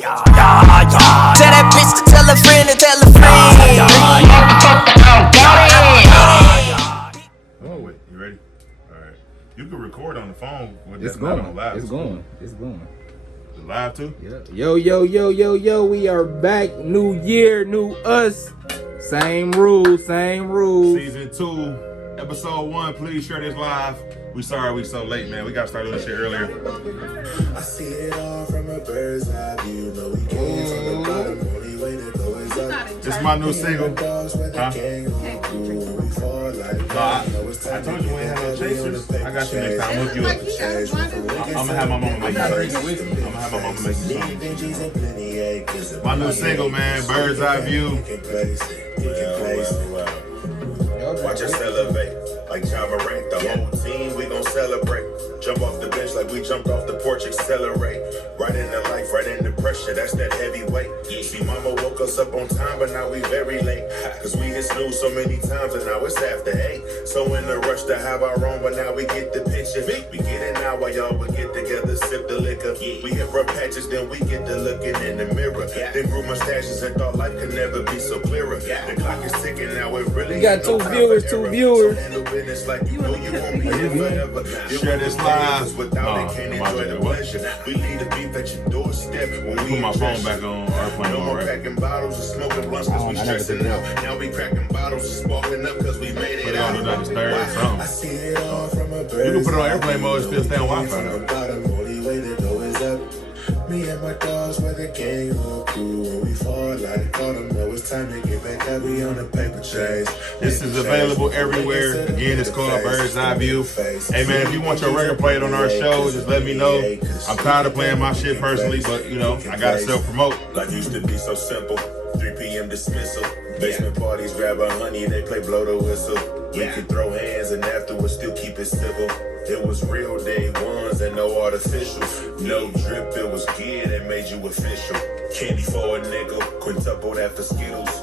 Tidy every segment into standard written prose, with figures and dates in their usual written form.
Tell that bitch to tell a friend to tell a friend. Oh wait, you ready? All right. You can record on the phone. It's going. Live. It's going. It's going. It's live too? Yeah. Yo. We are back. New year, new us. Same rules. Season 2, episode 1. Please share this live. We sorry we so late, man. We got to start doing this shit earlier. I see it all from a bird's eye view. No, we came from the bottom. Only way to go is up. This is my new single. Huh? I told you we ain't have no chasers. I got you next time. I'm with you up. I'm gonna have my mama make you something. My new single, man. Bird's Eye View. Watch us elevate. Like jazmyne, the whole team, we gon' celebrate. Jump off the bench like we jumped off the porch, accelerate. Right into life, right into pressure, that's that heavy weight. See, mama woke us up on time, but now we very late. Cause we hit snooze so many times, and now it's after 8. So in a rush to have our own, but now we get the picture. We get it now while y'all would get together, sip the liquor. We hit rough patches, then we get to looking in the mirror. Then grew mustaches and thought life could never be so clearer. The clock is ticking, now it really We got two viewers. Like you know you won't be here forever. Share this live. Without it, can't enjoy the pleasure. We leave the beef at your doorstep. When we put my phone back on airplane no mode, more right? cracking bottles and smoking blunts cause we stressing out. Now we cracking bottles and sparking up cause we made it out. I see it all from a You can put it on airplane mode and still stay on Wi-Fi though. Only way to go is up. Me and my dogs with the gang all cool. When we fall like call them, know it's time to get back up. We on the paper chase. This is available everywhere. Again, it's called Bird's Eye View. Hey man, if you want your record played on our show, just let me know. I'm tired of playing my shit personally, but you know, I gotta self-promote. Life used to be so simple. 3 p.m. dismissal. Basement parties, grab a honey, they play blow the whistle. We could throw hands and afterwards still keep it civil. It was real day ones and no artificials. No drip, it was gear that made you official. Candy for a nickel, quintuple that for Skittles.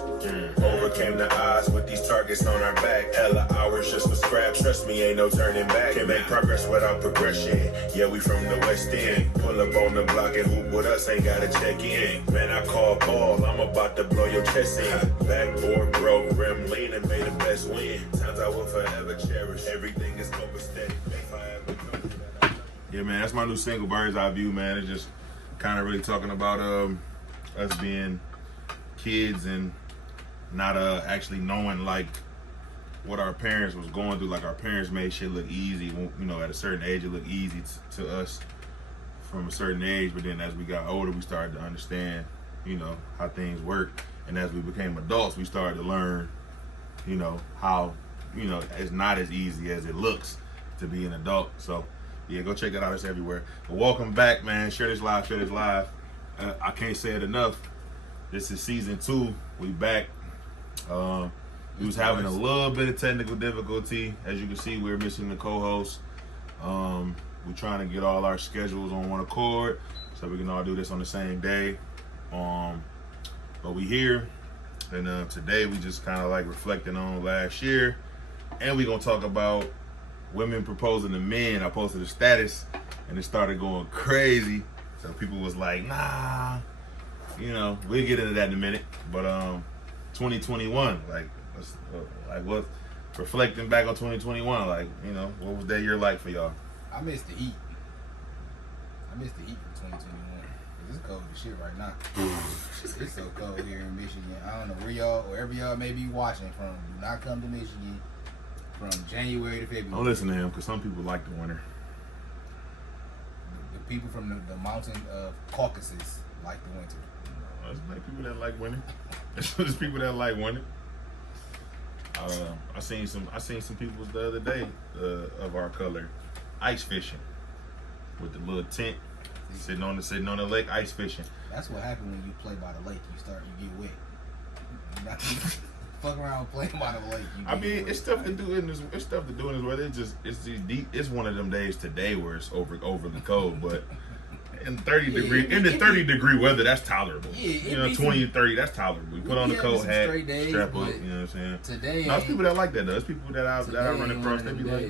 Overcame the odds with these targets on our back. Hella hours just for scrap, trust me, ain't no turning back. Can't make progress without progression. Yeah, we from the West End. Pull up on the block and hoop with us, ain't gotta check in. Man, I call ball, I'm about to blow your chest in. Backboard broke, rim lean and made the best win. Times I will forever cherish. Everything is copacetic. Yeah, man, that's my new single, Bird's Eye View, man. It's just kind of really talking about us being kids and not actually knowing like what our parents was going through. Like our parents made shit look easy. You know, at a certain age, it looked easy to us from a certain age. But then as we got older, we started to understand, you know, how things work. And as we became adults, we started to learn, you know, how, you know, it's not as easy as it looks to be an adult. So yeah, go check that out. It's everywhere. But welcome back, man. Share this live. I can't say it enough. This is season 2. We back. We was having a little bit of technical difficulty. As you can see, we're missing the co-host. We're trying to get all our schedules on one accord so we can all do this on the same day. But we here, and today we just kind of like reflecting on last year, and we gonna talk about women proposing to men. I posted a status and it started going crazy. So people was like, nah, you know, we'll get into that in a minute. But 2021, like what, reflecting back on 2021, like, you know, what was that year like for y'all? I missed the heat. I missed the heat from 2021. It's cold as shit right now. It's so cold here in Michigan. I don't know wherever y'all may be watching from. Do not come to Michigan from January to February. Don't listen to him, because some people like the winter. The people from the mountain of Caucasus like the winter. There's like people that like winter. There's people that like winter. I seen some people the other day of our color ice fishing with the little tent sitting on the lake ice fishing. That's what happened when you play by the lake. You get wet. Fuck around playing by the lake. I mean, it's stuff to do in this. It's stuff to do in this weather. It's one of them days today where it's overly cold, but in 30 degree weather, that's tolerable. Yeah, you know, 20 and 30, that's tolerable. You put on the coat hat, strap up. You know what I'm saying? Today, there's people that like that though. There's people that I run across. They be like,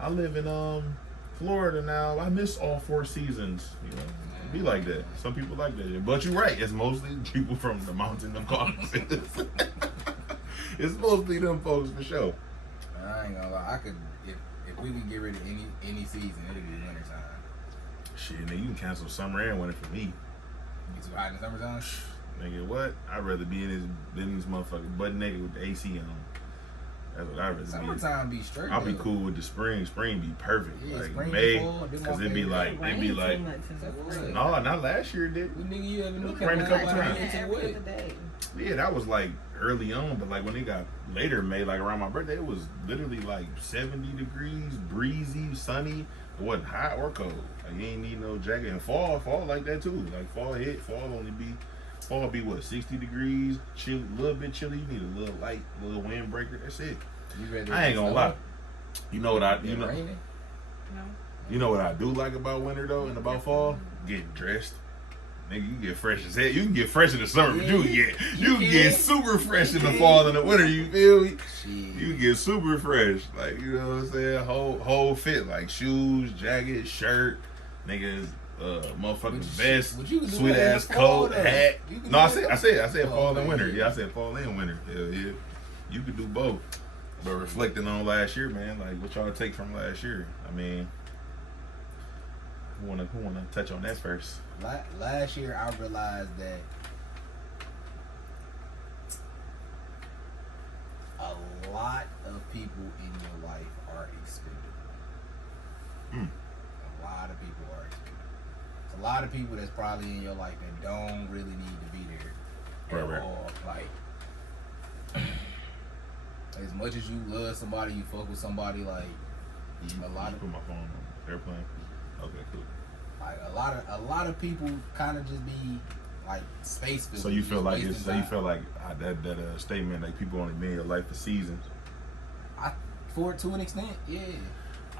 I live in Florida now. I miss all 4 seasons. You know, Be like that. Some people like that. But you're right. It's mostly people from the mountain of Caucasus. It's mostly them folks for sure. I ain't gonna lie. I could, if we could get rid of any season, it'd be wintertime. Shit, nigga, you can cancel summer and winter for me. You get too hot in the summertime? Nigga, what? I'd rather be in this motherfucker butt naked with the AC on. That's what I'd rather be. Summertime be straight. I'll be cool with the spring. Spring be perfect. Yeah, like spring May, fall, cause it'd be like, no, not last year it did. Well, nigga, you ever knew Rained a couple times. into Yeah, that was like early on, but like when it got later May, like around my birthday, it was literally like 70 degrees, breezy, sunny. It wasn't hot or cold. Like you ain't need no jacket. And fall like that too. Like fall be what, 60 degrees, chill, a little bit chilly. You need a little light, little windbreaker. That's it. I ain't gonna lie. You know what you know what I do like about winter though, and about fall? Getting dressed. Nigga, you get fresh as hell. You can get fresh in the summer, but you can get super fresh in the fall and the winter. You feel me? You can get super fresh, like you know what I'm saying. Whole fit, like shoes, jacket, shirt, niggas, motherfucking vest, sweet ass coat, hat. No, I said fall and winter. Yeah, I said fall and winter. Hell yeah, you could do both. But reflecting on last year, man, like what y'all take from last year? I mean, who wanna touch on that first? Last year, I realized that a lot of people in your life are expendable. A lot of people are expendable. It's a lot of people that's probably in your life that don't really need to be there at all. Like, as much as you love somebody, you fuck with somebody, like a lot of. Put my phone on airplane. Okay, cool. Like a lot of people kind of just be like space filled. So you feel like that statement like people only been in your life for seasons. For to an extent, yeah.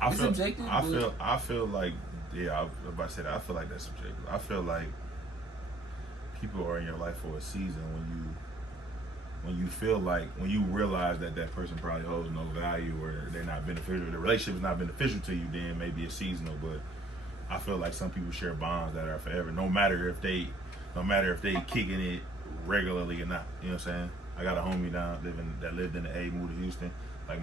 It's feel, subjective. I feel like I was about to say that. I feel like that's subjective. I feel like people are in your life for a season when you feel like when you realize that person probably holds no value or they're not beneficial. The relationship is not beneficial to you. Then maybe it's seasonal, but I feel like some people share bonds that are forever, no matter if they kicking it regularly or not. You know what I'm saying? I got a homie that lived in the A, moved to Houston. That's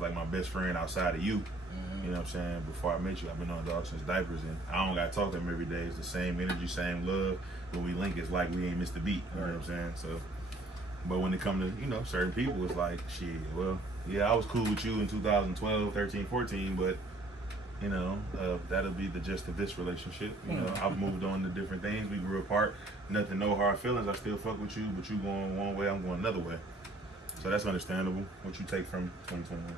like my best friend outside of you. Mm-hmm. You know what I'm saying? Before I met you, I've been on dog since diapers, and I don't gotta talk to him every day. It's the same energy, same love. When we link, it's like we ain't missed a beat. You know what I'm saying? So, but when it comes to certain people, it's like shit. Well, yeah, I was cool with you in 2012, 13, 14, but. That'll be the gist of this relationship. I've moved on to different things. We grew apart. Nothing, no hard feelings. I still fuck with you, but you going one way, I'm going another way. So that's understandable. What you take from 2021?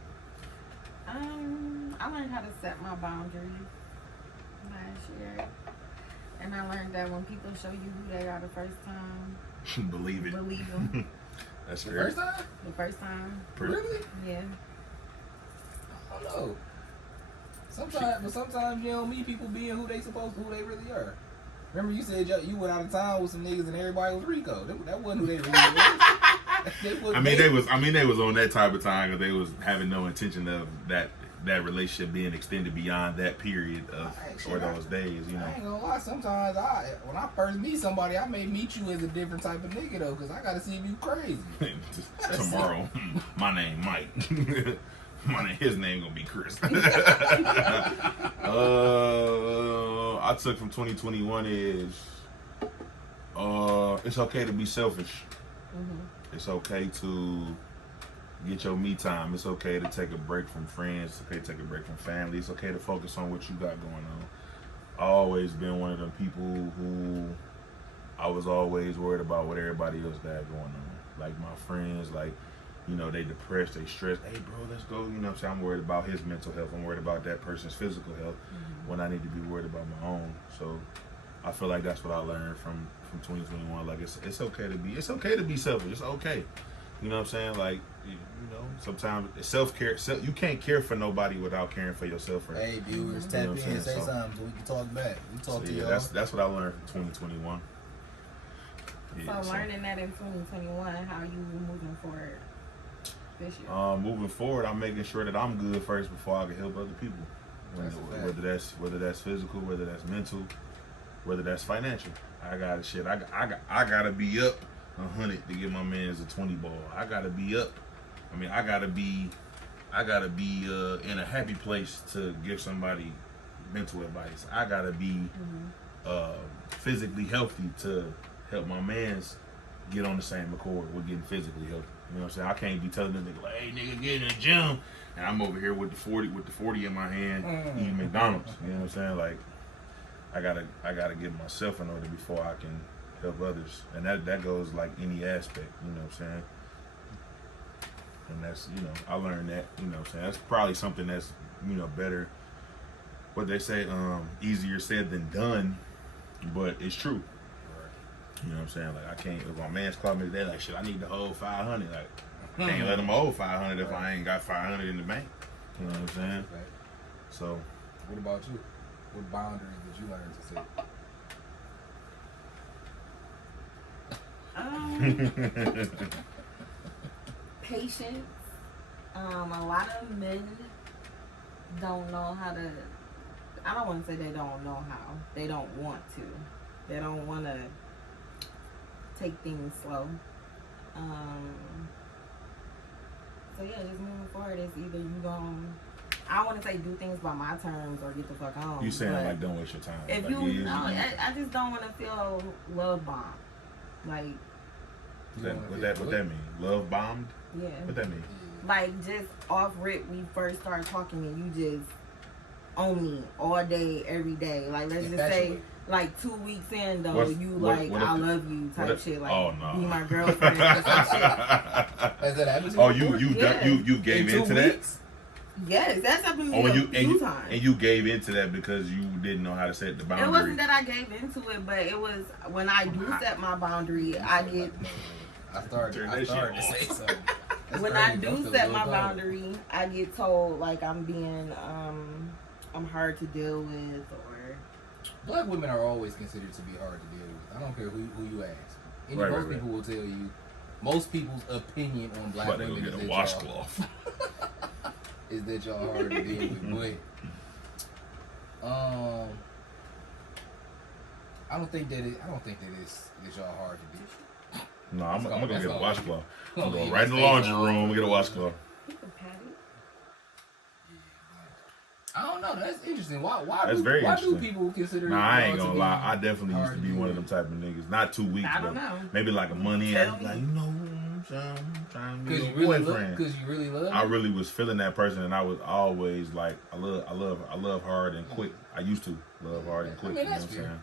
I learned how to set my boundaries last year. And I learned that when people show you who they are the first time, believe them. That's the fair. first time? The first time. Really? Yeah. I don't know. Sometimes you don't meet people being who they really are. Remember you said you went out of town with some niggas and everybody was Rico. That wasn't who they really was. They was on that type of time because they was having no intention of that relationship being extended beyond that period or those days. I ain't gonna lie. Sometimes when I first meet somebody, I may meet you as a different type of nigga though, because I gotta see if you crazy. Tomorrow, my name Mike. His name gonna be Chris. I took from 2021 is it's okay to be selfish. Mm-hmm. It's okay to get your me time. It's okay to take a break from friends. It's okay to take a break from family. It's okay to focus on what you got going on. I always been one of them people who I was always worried about what everybody else got going on. Like my friends, they depressed, they stressed. Hey, bro, let's go. You know what I'm saying? I'm worried about his mental health. I'm worried about that person's physical health when I need to be worried about my own. So I feel like that's what I learned from 2021. Like it's okay to be selfish. It's okay. You know what I'm saying? Like, sometimes self-care, you can't care for nobody without caring for yourself. Right? Hey, viewers, tap in and say something so we can talk back. We talk to y'all. That's what I learned from 2021. Yeah, so learning that in 2021, how you moving forward this year? Moving forward, I'm making sure that I'm good first before I can help other people. Whether that's physical, whether that's mental, whether that's financial. I gotta be up 100 to give my man's a 20 ball. I gotta be up. I mean, I gotta be in a happy place to give somebody mental advice. I gotta be physically healthy to help my man's get on the same accord with getting physically healthy. You know what I'm saying? I can't be telling this nigga like, hey nigga, get in the gym, and I'm over here with the 40 in my hand eating McDonald's. You know what I'm saying? Like, I gotta get myself in order before I can help others, and that goes like any aspect. You know what I'm saying? And that's, you know, I learned that. You know what I'm saying? That's probably something that's, you know, better. What they say, easier said than done, but it's true. You know what I'm saying? Like, I can't, if my man's calling me today, like, shit, I need to hold 500. Like, I can't let him hold 500 if I ain't got 500 in the bank. You know what I'm saying? Right. So, What about you? What boundaries did you learn to set? Patience. A lot of men don't know how to. I don't want to say they don't know how. They don't want to. They don't want to take things slow. So yeah, just moving forward, it's either you gon' I don't want to say do things by my terms or get the fuck on. you saying like don't waste your time. If like, you know, I just don't want to feel love bombed. Like, what that mean? Love bombed? yeah. What that mean? Like, just off rip, we first started talking and you just on me all day, every day. Like, let's just say, like 2 weeks in though, what I love you type shit. Like, oh, no. be my girlfriend or some shit. Has that happened to you? Oh, Yeah. you gave into that? Yes, that's happened to me a few times. And you gave into that because you didn't know how to set the boundary. It wasn't that I gave into it, but it was when I do set my boundary, I get. I started to say something. When I do set my boundary, I get told like I'm being I'm hard to deal with, or Black women are always considered to be hard to deal with. I don't care who you ask. Most people will tell you. Most people's opinion on black women is that washcloth. Is that y'all hard to deal with? But I don't think that it's y'all hard to deal with. No, I'm gonna go get a washcloth. I'm gonna go right in the laundry room and get a washcloth. I don't know. That's interesting. Why do people consider? Nah, I ain't gonna lie. I definitely used to be one of them type of niggas. Not 2 weeks, I don't but know. maybe like a month in. Like, you know, I'm trying to be a boyfriend. Because you really love. I really was feeling that person, and I was always like, I love hard and quick. I used to love hard and quick. I mean, you know what I'm that's fair. saying?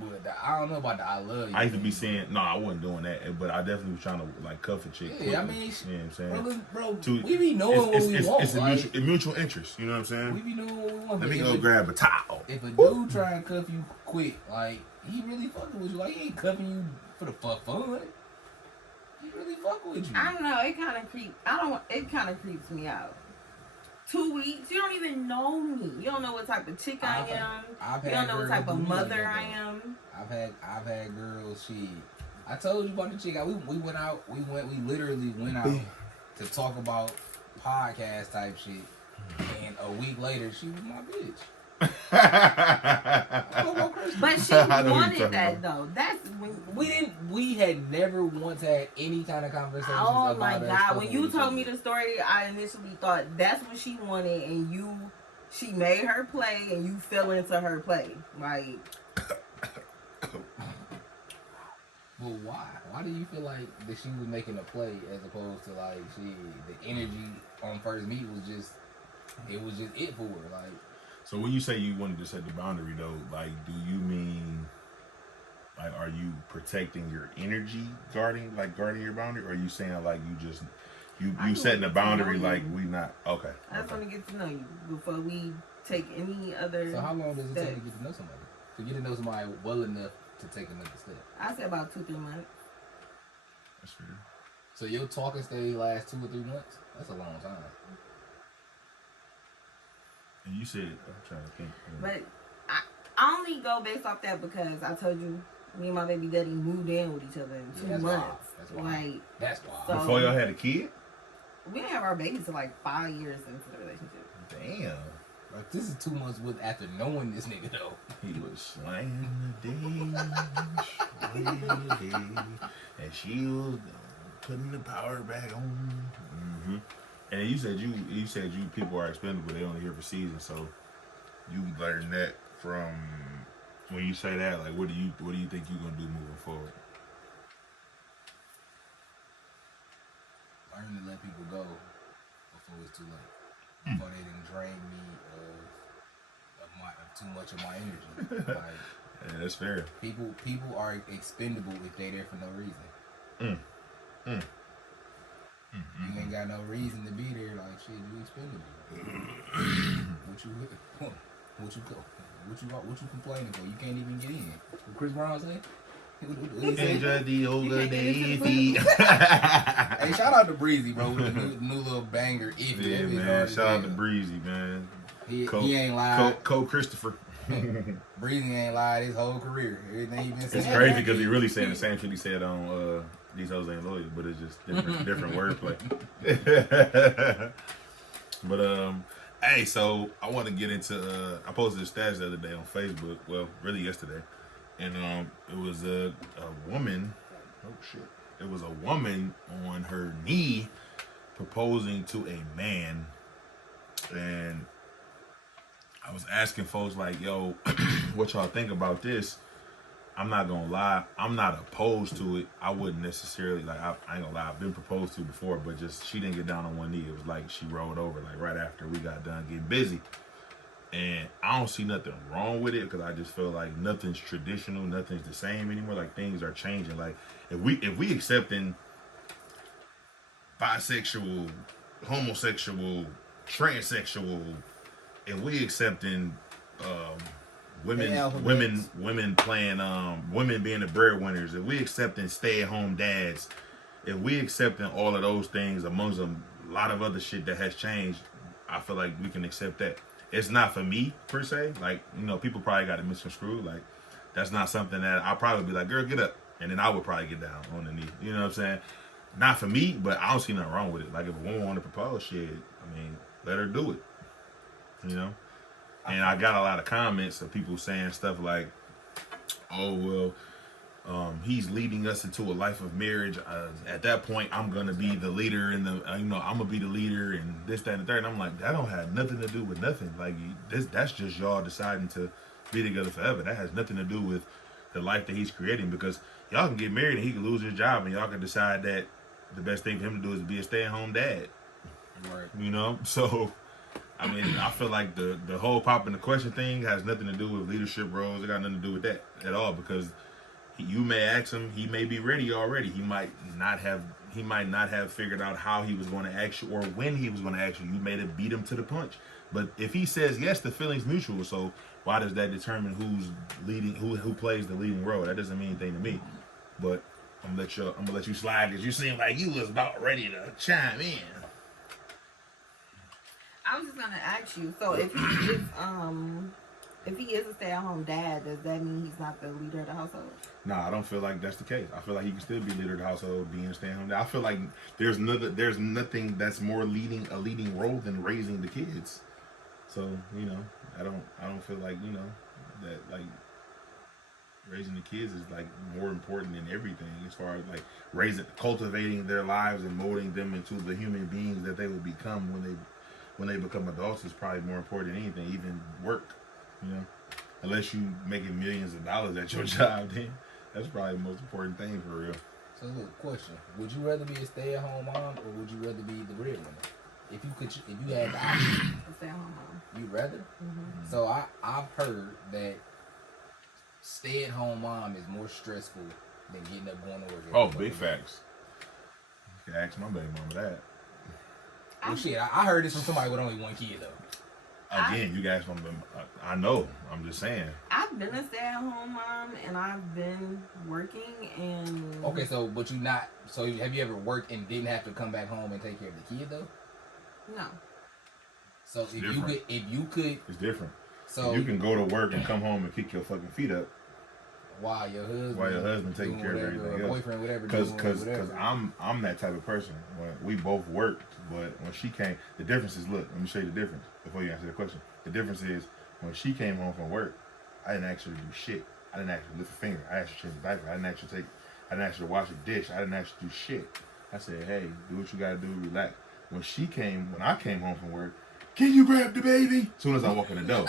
But I don't know about the I love you. I used to be saying, no, I wasn't doing that, but I definitely was trying to like cuff a chick. Yeah, I quickly. mean, you know what I'm saying? Bro, we be knowing what we want. It's a mutual interest. You know what I'm saying? We be knowing what we want. Let me go grab a towel. If a dude try and cuff you quick, like he really fucking with you. Like he ain't cuffing you for the fun. He really fucking with you. I don't know. It kind of creeps me out. 2 weeks, you don't even know me. You don't know what type of chick I am. You don't know what type of mother I am. I've had girls. Shit, I told you about the chick. We went out. We literally went out to talk about podcast type shit. And a week later, she was my bitch. But she wanted that though. That's when we had never once had any kind of conversation. Oh my god! When you told me the story, I initially thought that's what she wanted, and she made her play, and you fell into her play. Like, well, why? Why do you feel like that she was making a play as opposed to like the energy on first meet was just it for her, like. So when you say you wanted to set the boundary though, like, do you mean, like, are you protecting your energy, guarding your boundary, or are you saying like you setting the boundary like we not okay? I just want to get to know you before we take any other. So how long does it take to get to know somebody? To get to know somebody well enough to take another step? I say about 2-3 months. That's fair. So your talking stage lasts 2 or 3 months? That's a long time. And you said, I'm trying to think. But I only go based off that because I told you, me and my baby daddy moved in with each other in 2 months. That's wild. That's wild. So before y'all had a kid? We didn't have our baby till like 5 years into the relationship. Damn. But this is 2 months with after knowing this nigga though. He was slaying the day, and she was putting the power back on. Mm-hmm. And you said you people are expendable. They only here for season, so you learn that from when you say that. Like, what do you think you're gonna do moving forward? Learn to let people go before it's too late. Before they didn't drain me of too much of my energy. Like, Yeah, that's fair. people are expendable if they there for no reason. You ain't got no reason to be there. Like shit, you expendable. What you complaining for? You can't even get in. What Chris Brown say? Enjoy the older day. Hey, shout out to Breezy, bro, with the new little banger. If Yeah, man. Shout out to Breezy, man. He ain't lied. Christopher. Breezy ain't lied his whole career. Everything he been saying. It's crazy because he really saying the same shit he said on These Hoes Ain't Loyal, but it's just different wordplay. But hey, so I want to get into. I posted a status the other day on Facebook. Well, really yesterday, and it was a woman. Oh shit! It was a woman on her knee proposing to a man, and I was asking folks like, "Yo, what y'all think about this?" I'm not gonna lie, I'm not opposed to it. I wouldn't necessarily I ain't gonna lie, I've been proposed to before, but just she didn't get down on one knee. It was like she rolled over like right after we got done getting busy. And I don't see nothing wrong with it because I just feel like nothing's traditional, nothing's the same anymore. Like things are changing. Like if we accepting bisexual, homosexual, transsexual, if we accepting women playing women being the breadwinners, if we accepting stay-at-home dads, if we accepting all of those things amongst a lot of other shit that has changed, I feel like we can accept that. It's not for me per se. Like, you know, people probably got it misconstrued. Like, that's not something that I'll probably be like, girl, get up, and then I would probably get down on the knee. You know what I'm saying? Not for me, but I don't see nothing wrong with it. Like, if a woman want to propose, shit, I mean, let her do it. You know? And I got a lot of comments of people saying stuff like, oh, well, he's leading us into a life of marriage. At that point, I'm going to be the leader and I'm going to be the leader and this, that, and the third. And I'm like, that don't have nothing to do with nothing. Like, that's just y'all deciding to be together forever. That has nothing to do with the life that he's creating, because y'all can get married and he can lose his job and y'all can decide that the best thing for him to do is be a stay-at-home dad. Right. You know? So, I mean, I feel like the whole popping the question thing has nothing to do with leadership roles. It got nothing to do with that at all, because you may ask him, he may be ready already. He might not have figured out how he was going to ask you or when he was going to ask you. You may have beat him to the punch. But if he says yes, the feeling's mutual. So why does that determine who's leading, who plays the leading role? That doesn't mean anything to me. But I'm gonna let you slide because you seem like you was about ready to chime in. I was just gonna ask you. So if he is a stay-at-home dad, does that mean he's not the leader of the household? Nah, I don't feel like that's the case. I feel like he can still be leader of the household, being a stay-at-home dad. I feel like there's nothing that's more a leading role than raising the kids. So, you know, I don't feel like, you know, that like raising the kids is like more important than everything as far as like cultivating their lives and molding them into the human beings that they will become when they become adults is probably more important than anything, even work, you know. Unless you making millions of dollars at your job, then that's probably the most important thing for real. So look, question: would you rather be a stay-at-home mom or would you rather be the breadwinner? If you had the option, A stay-at-home mom. you'd rather. Mm-hmm. So I've heard that stay-at-home mom is more stressful than getting up going to work. Oh, big facts. You can ask my baby mama that. Well, shit, I heard this from somebody with only one kid though. Again, you guys, I know. I'm just saying. I've been a stay-at-home mom and I've been working and. Okay, so but you not. So have you ever worked and didn't have to come back home and take care of the kid though? No. So if you could, It's different. So you can go to work and come home and kick your fucking feet up while your husband taking care of everything else. Boyfriend, whatever. Because I'm that type of person. When we both worked, but when she came, the difference is, look, let me show you the difference before you answer the question. The difference is when she came home from work, I didn't actually do shit. I didn't actually lift a finger. I actually changed the diaper. I didn't actually wash a dish. I didn't actually do shit. I said, hey, do what you gotta do, relax. When I came home from work, can you grab the baby? As soon as I walk in the door.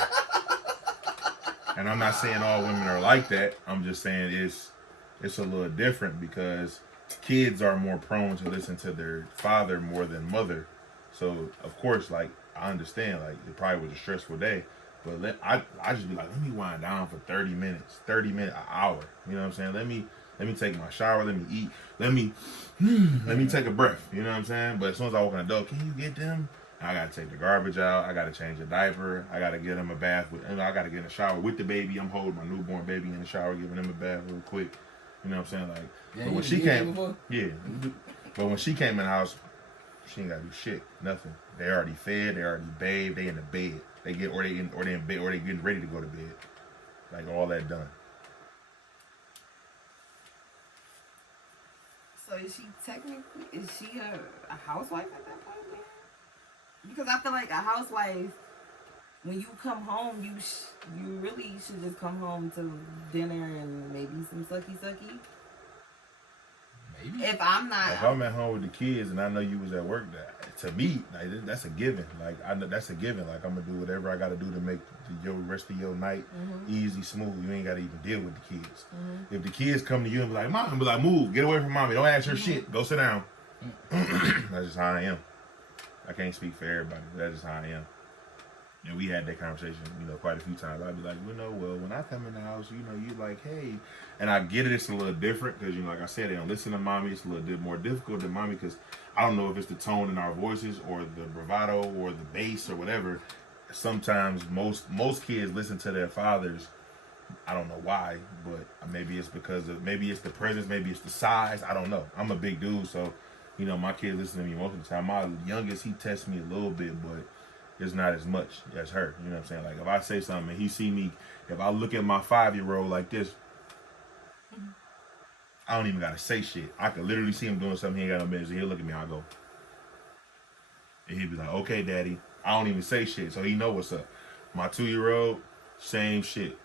And I'm not saying all women are like that. I'm just saying it's a little different because kids are more prone to listen to their father more than mother. So of course, like I understand, like it probably was a stressful day, but I just be like, let me wind down for 30 minutes, an hour. You know what I'm saying? Let me take my shower, let me eat, let me take a breath. You know what I'm saying? But as soon as I walk in the door, can you get them? I gotta take the garbage out. I gotta change a diaper. I gotta get him a bath. I gotta get in the shower with the baby. I'm holding my newborn baby in the shower, giving him a bath real quick. You know what I'm saying? Like, yeah, but when she came, but when she came in the house, she ain't gotta do shit, nothing. They already fed, they already bathed, they in the bed. They in bed, or they getting ready to go to bed. Like all that done. So is she a housewife at that point, man? Because I feel like a housewife, when you come home, you really should just come home to dinner and maybe some sucky. Maybe. If I'm at home with the kids and I know you was at work, to me, like, that's a given. Like I know that's a given. Like I'm gonna do whatever I gotta do to make your rest of your night easy, smooth. You ain't gotta even deal with the kids. If the kids come to you and be like, "Mom," be like, "Move, get away from mommy. Don't ask her shit. Go sit down." That's just how I am. I can't speak for everybody. That's just how I am. And we had that conversation, quite a few times. I'd be like, well, when I come in the house, you like, hey. And I get it, it's a little different because, like I said, they don't listen to mommy. It's a little bit more difficult than mommy because I don't know if it's the tone in our voices or the bravado or the bass or whatever. Sometimes most kids listen to their fathers. I don't know why, but maybe it's maybe it's the presence, maybe it's the size. I don't know. I'm a big dude, so, my kids listen to me most of the time. My youngest, he tests me a little bit, but it's not as much as her. You know what I'm saying? Like if I say something and he see me, if I look at my 5-year-old like this, I don't even gotta say shit. I could literally see him doing something he ain't got no business. He'll look at me, I'll go. And he'll be like, okay, daddy. I don't even say shit, so he know what's up. My 2-year-old, same shit.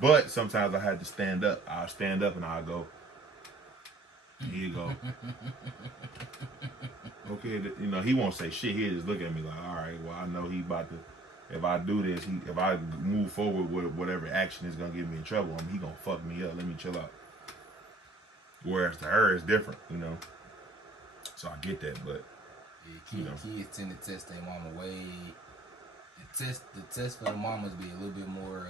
But sometimes I had to stand up. I'll stand up and I'll go, here you go. Okay, he won't say shit. He'll just look at me like, all right, well, I know he about to, if I do this, if I move forward with whatever action is going to get me in trouble, he going to fuck me up. Let me chill out. Whereas to her, it's different, So I get that, but, kids tend to test their mama way. The test for the mamas be a little bit more,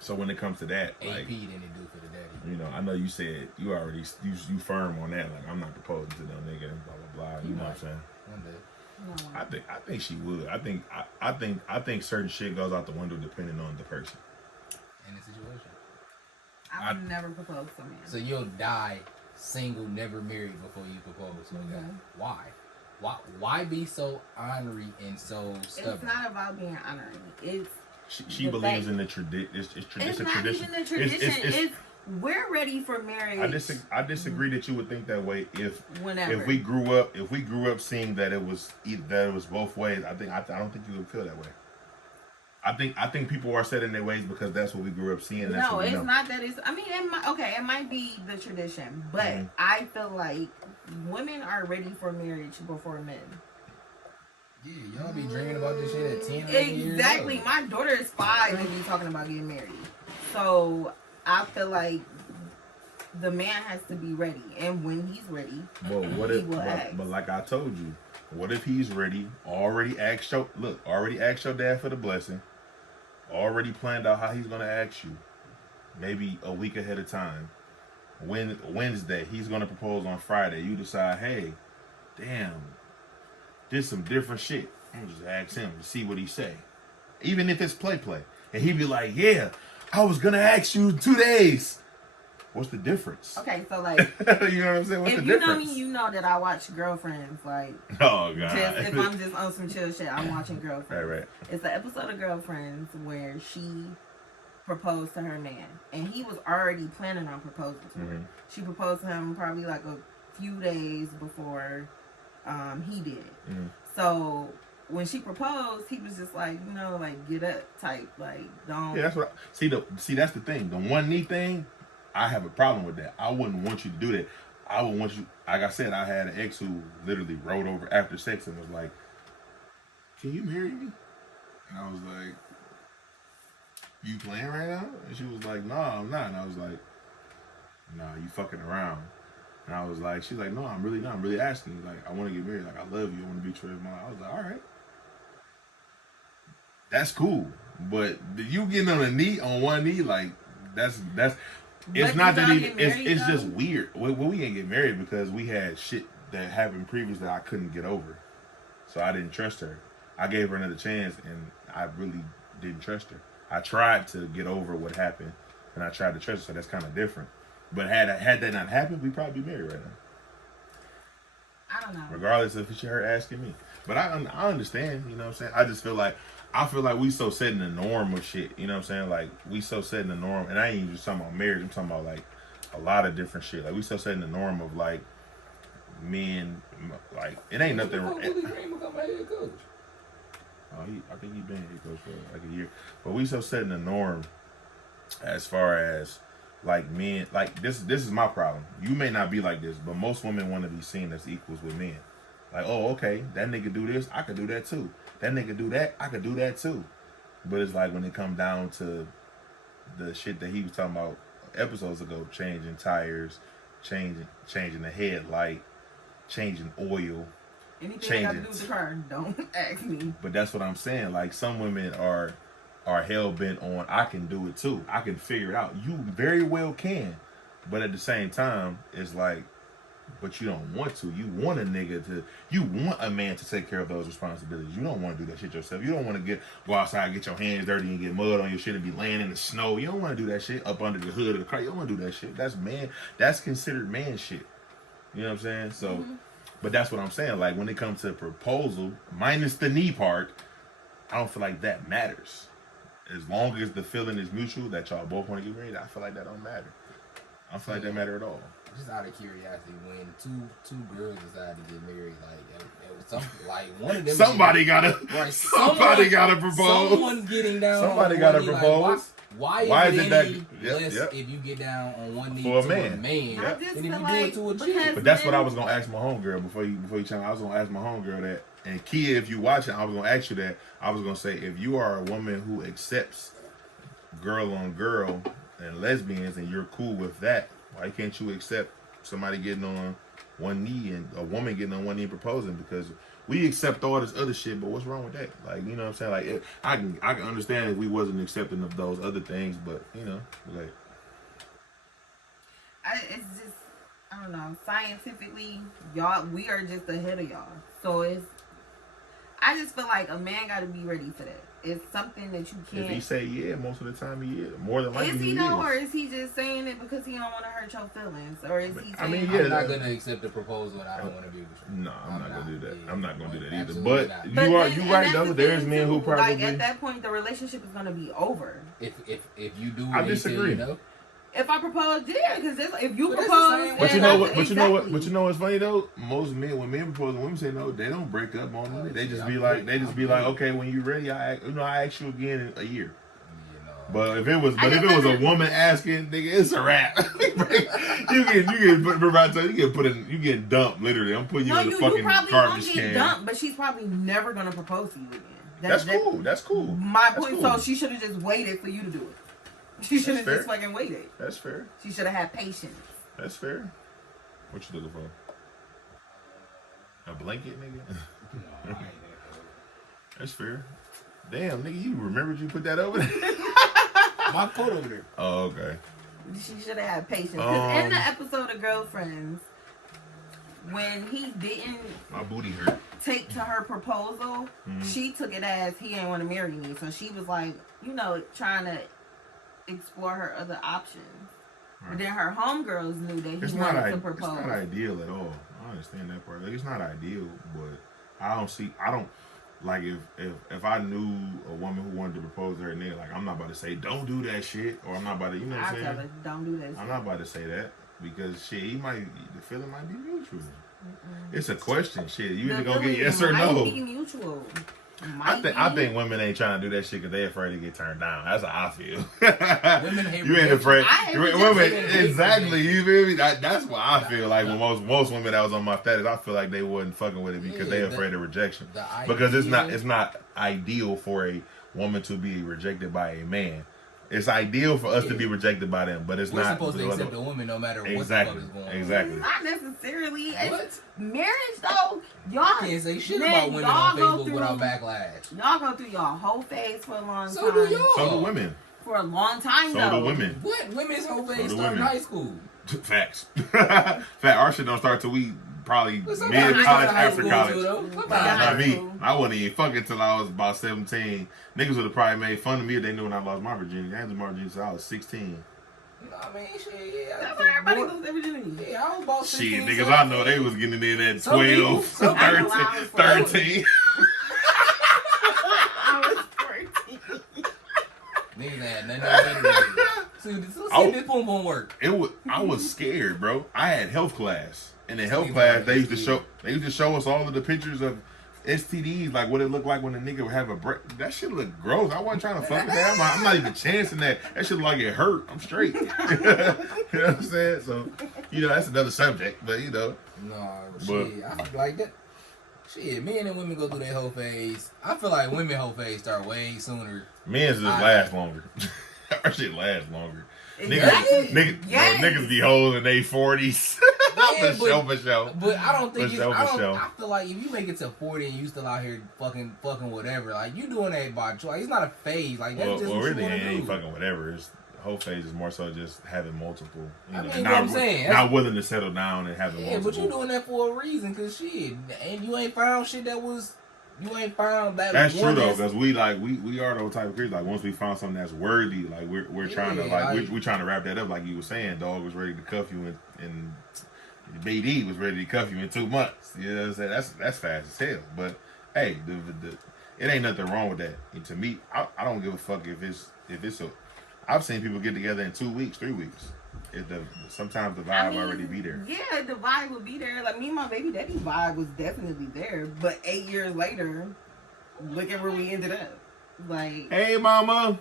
so when it comes to that, AP like, than they do for the daddy. I know you said you already you firm on that. Like I'm not proposing to no nigga and blah blah blah. You know what I'm saying? One day. I think she would. I think certain shit goes out the window depending on the person. In the situation. I would never propose to a man. So you'll die single, never married before you propose. Why? Why be so ornery and so stubborn? It's not about being ornery. It's she believes in the tradition. It's a tradition. Even the tradition. It's we're ready for marriage. I disagree that you would think that way if we grew up seeing that it was both ways. I don't think you would feel that way. I think people are set in their ways because that's what we grew up seeing. That's no, what we it's know. not that. It might be the tradition, but I feel like women are ready for marriage before men. Yeah, y'all be dreaming about this shit at 10 Exactly. years old. My daughter is 5 and be talking about getting married. So I feel like the man has to be ready, and when he's ready, but like I told you, what if he's ready? Already asked your dad for the blessing. Already planned out how he's gonna ask you, maybe a week ahead of time. Wednesday, he's gonna propose on Friday. You decide, hey, damn, did some different shit. I'm just ask him to see what he say, even if it's play, and he'd be like, yeah, I was gonna ask you 2 days. What's the difference? Okay, so like, you know what I'm saying? What's the difference? If you know me, you know that I watch Girlfriends. Like, oh god, if I'm just on some chill shit, I'm watching Girlfriends. Right. It's the episode of Girlfriends where she proposed to her man, and he was already planning on proposing to her. She proposed to him probably like a few days before he did it. So when she proposed, he was just like, you know, like get up type, like don't. Yeah, that's what. See, that's the thing. The one knee thing, I have a problem with that. I wouldn't want you to do that. I would want you. Like I said, I had an ex who literally rolled over after sex and was like, "Can you marry me?" And I was like, "You playing right now?" And she was like, "No, I'm not." And I was like, "Nah, you fucking around." And I was like, she's like, "No, I'm really not. I'm really asking you. Like, I want to get married. Like, I love you. I want to be true." I was like, "All right, that's cool." But you getting on one knee, like that's. It's But not you that y'all even. get It's married, just though? weird. We didn't get married because we had shit that happened previously that I couldn't get over. So I didn't trust her. I gave her another chance, and I really didn't trust her. I tried to get over what happened, and I tried to trust her. So that's kind of different. But had that not happened, we'd probably be married right now. I don't know. Regardless if it's her asking me. But I understand, you know what I'm saying? I just feel like we so set in the norm of shit, you know what I'm saying? Like, we so set in the norm, and I ain't even just talking about marriage, I'm talking about, like, a lot of different shit. Like, we so set in the norm of, like, men, like, it ain't nothing wrong. Willie Green become a head coach. I think he's been head coach for, like, a year. But we so set in the norm as far as, like, men, like, this is my problem. You may not be like this, but most women want to be seen as equals with men. Like, oh, okay, that nigga do this, I could do that too. That nigga do that, I could do that too. But it's like when it comes down to the shit that he was talking about episodes ago, changing tires, changing the headlight, changing oil, Anything that got to do with the car, don't ask me. But that's what I'm saying. Like, some women are hell bent on, I can do it too. I can figure it out. You very well can. But at the same time, it's like, but you don't want to. You want a man to take care of those responsibilities. You don't want to do that shit yourself. You don't want to go outside, get your hands dirty and get mud on your shit and be laying in the snow. You don't want to do that shit up under the hood of the car. You don't want to do that shit. That's considered man shit. You know what I'm saying? So, but that's what I'm saying. Like, when it comes to proposal, minus the knee part, I don't feel like that matters. As long as the feeling is mutual that y'all both want to get married, I feel like that don't matter. I don't feel like that matter at all. Just out of curiosity, when two girls decide to get married, like one of them somebody gotta propose. Someone getting down. Somebody on gotta one knee, propose. Like, why is it any that? less Yep. if you get down on one knee For a to man. a man I just than if feel you like do it to a chick? because But that's what men- I was gonna ask my homegirl before you channel. I was gonna ask my homegirl that. And Kia, if you watching, I was gonna ask you that. I was gonna say, if you are a woman who accepts girl on girl and lesbians, and you're cool with that, why can't you accept somebody getting on one knee and a woman getting on one knee and proposing? Because we accept all this other shit, but what's wrong with that? Like, you know what I'm saying? Like, I can understand if we wasn't accepting of those other things, but you know, like, it's just, I don't know. Scientifically, we are just ahead of y'all. So I just feel like a man got to be ready for that. It's something that you can't. if he say yeah, most of the time he is. More than likely Is he he though, is. or is he just saying it because he don't want to hurt your feelings, or is he saying? I mean, yeah, I'm not gonna accept the proposal, and I don't want to be with you. No, I'm not gonna do that. Yeah. I'm not gonna do that either. Absolutely But not. you But are then- you and right that's though. the There's thing, men who too. probably like at that point the relationship is gonna be over. If you do, I what he disagree. said, you know, If I propose, yeah, because if you But that's propose, the same way. But you then know that's what? But you know what? exactly. But you know what's funny though? Most men, when men propose and women say no, they don't break up on it. They just be like, okay, when you ready, I ask you again in a year. you know. But if it was a woman asking, nigga, it's a wrap. you get dumped literally. I'm putting you No, in the you fucking probably garbage won't get can. dumped, but she's probably never gonna propose to you again. That's cool. That's cool. My That's point. cool. So she should have just waited for you to do it. She should have That's just fair. fucking waited. That's fair. She should have had patience. That's fair. What you looking for? A blanket, nigga? That's fair. Damn, nigga, you remembered you put that over there? My coat over there. Oh, okay. She should have had patience. Because in the episode of Girlfriends, when he didn't My booty hurt. take to her proposal, she took it as he ain't want to marry me. So she was like, trying to explore her other options. Right. But then her homegirls knew that It's he not, wanted to it's propose. not ideal at all. I understand that part. Like, it's not ideal, but I don't, like, if I knew a woman who wanted to propose to her nigga, like, I'm not about to say, don't do that shit, or I'm not about to, you know what I'm I tell saying? her, don't do that I'm shit. not about to say that. because shit, the feeling might be mutual. It's a question, shit. You either The gonna get feeling yes or might no. be mutual. I think women ain't trying to do that shit because they afraid to get turned down. That's how I feel. Women hate You ain't rejection. afraid. I hate Women, rejection. exactly. You feel me? That's why I feel like when most women that was on my status, I feel like they wasn't fucking with it because they afraid of rejection. Because it's not ideal for a woman to be rejected by a man. It's ideal for us to be rejected by them, but we're not supposed to accept a woman no matter what the fuck is going on. Exactly. Not necessarily. What? It's marriage though. Y'all Can't say shit man, about women y'all on go Facebook through- without backlash. Y'all go through your whole phase for a long So time. do y'all. So do women. For a long time So though. do women. What? Women's whole So phase do start in women. high school. Facts. Our shit don't start till we probably But sometimes mid they college, start high after school college. too, though. Nah, Sometimes. not me. school. I wasn't even fucking till I was about 17. Niggas would have probably made fun of me if they knew when I lost my virginity. I had my virginity since I was 16. You know what I mean? Shit, yeah. That's why everybody loses their virginity. Yeah, I was about 16. Shit, niggas, I know they was getting in at Some people- 12, some 13, people- I was 13. I was 14. Niggas had nothing better to do. See this boom boom work. I was scared, bro. I had health class. And in health Niggas class, are they used to STDs. show us all of the pictures of STDs, like what it looked like when a nigga would have a break. That shit look gross. I wasn't trying to fuck with that. I'm not even chancing that. That shit look like it hurt. I'm straight. You know what I'm saying? So, that's another subject. But No, shit. I feel like that. Shit, men and women go through their whole phase. I feel like women whole phase start way sooner. men's just last longer. Our shit lasts longer. Exactly. Niggas be hoes in their 40s. For sure. But I don't think For it's. sure, I for don't. sure. I feel like if you make it to 40 and you still out here fucking whatever, like you doing that by choice. It's not a phase. Like that's just Well, what really, you it want to ain't do. fucking whatever. It's whole phase is more so just having multiple. I mean, not, what I'm saying. not willing to settle down and having Yeah, multiple. but you doing that for a reason, cause shit, and you ain't found shit that was. You ain't found that. That's one true though, because we are those type of creatures. Like once we found something that's worthy, like we're trying to we're trying to wrap that up. Like you were saying, dog was ready to cuff you and BD was ready to cuff you in 2 months. You know what I'm saying? That's fast as hell. But hey, it ain't nothing wrong with that. And to me, I don't give a fuck if it's a. I've seen people get together in 2 weeks, 3 weeks. Sometimes the vibe already be there. Yeah, the vibe would be there. Like me and my baby daddy vibe was definitely there. But 8 years later, look at where we ended up. Like, Hey, mama.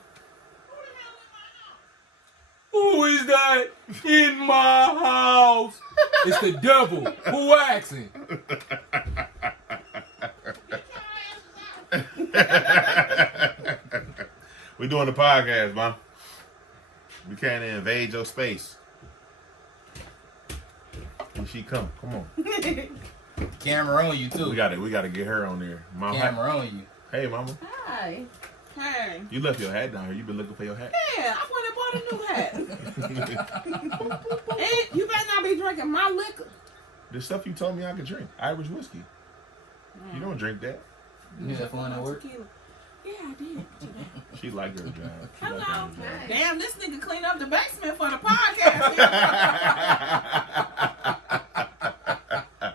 Who is that in my house? It's the devil. Who asking? We doing the podcast, man. We can't invade your space. When she come on. Camera on you too. We gotta get her on there. Mama. Camera on you. Hey, mama. hi. Hey. You left your hat down here. You been looking for your hat. Yeah, I went and bought a new hat. And you better not be drinking my liquor. The stuff you told me I could drink. Irish whiskey. You don't drink that. You had fun at work? Tequila. Yeah, I did. She liked her job. She liked Hello. her job. Damn, this nigga cleaned up the basement for the podcast.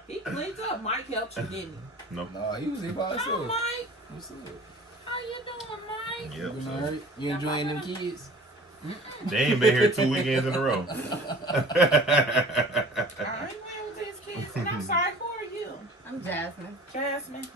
He cleaned up. Mike helped you, didn't he? No. No, he was here by Oh, himself. Mike. What's up? How you doing, Mike? Yep. You So alright? You enjoying them kids? they ain't been here 2 weekends in a row. I ain't with these kids, and I'm sorry. Who are you? I'm Jasmine. Jasmine.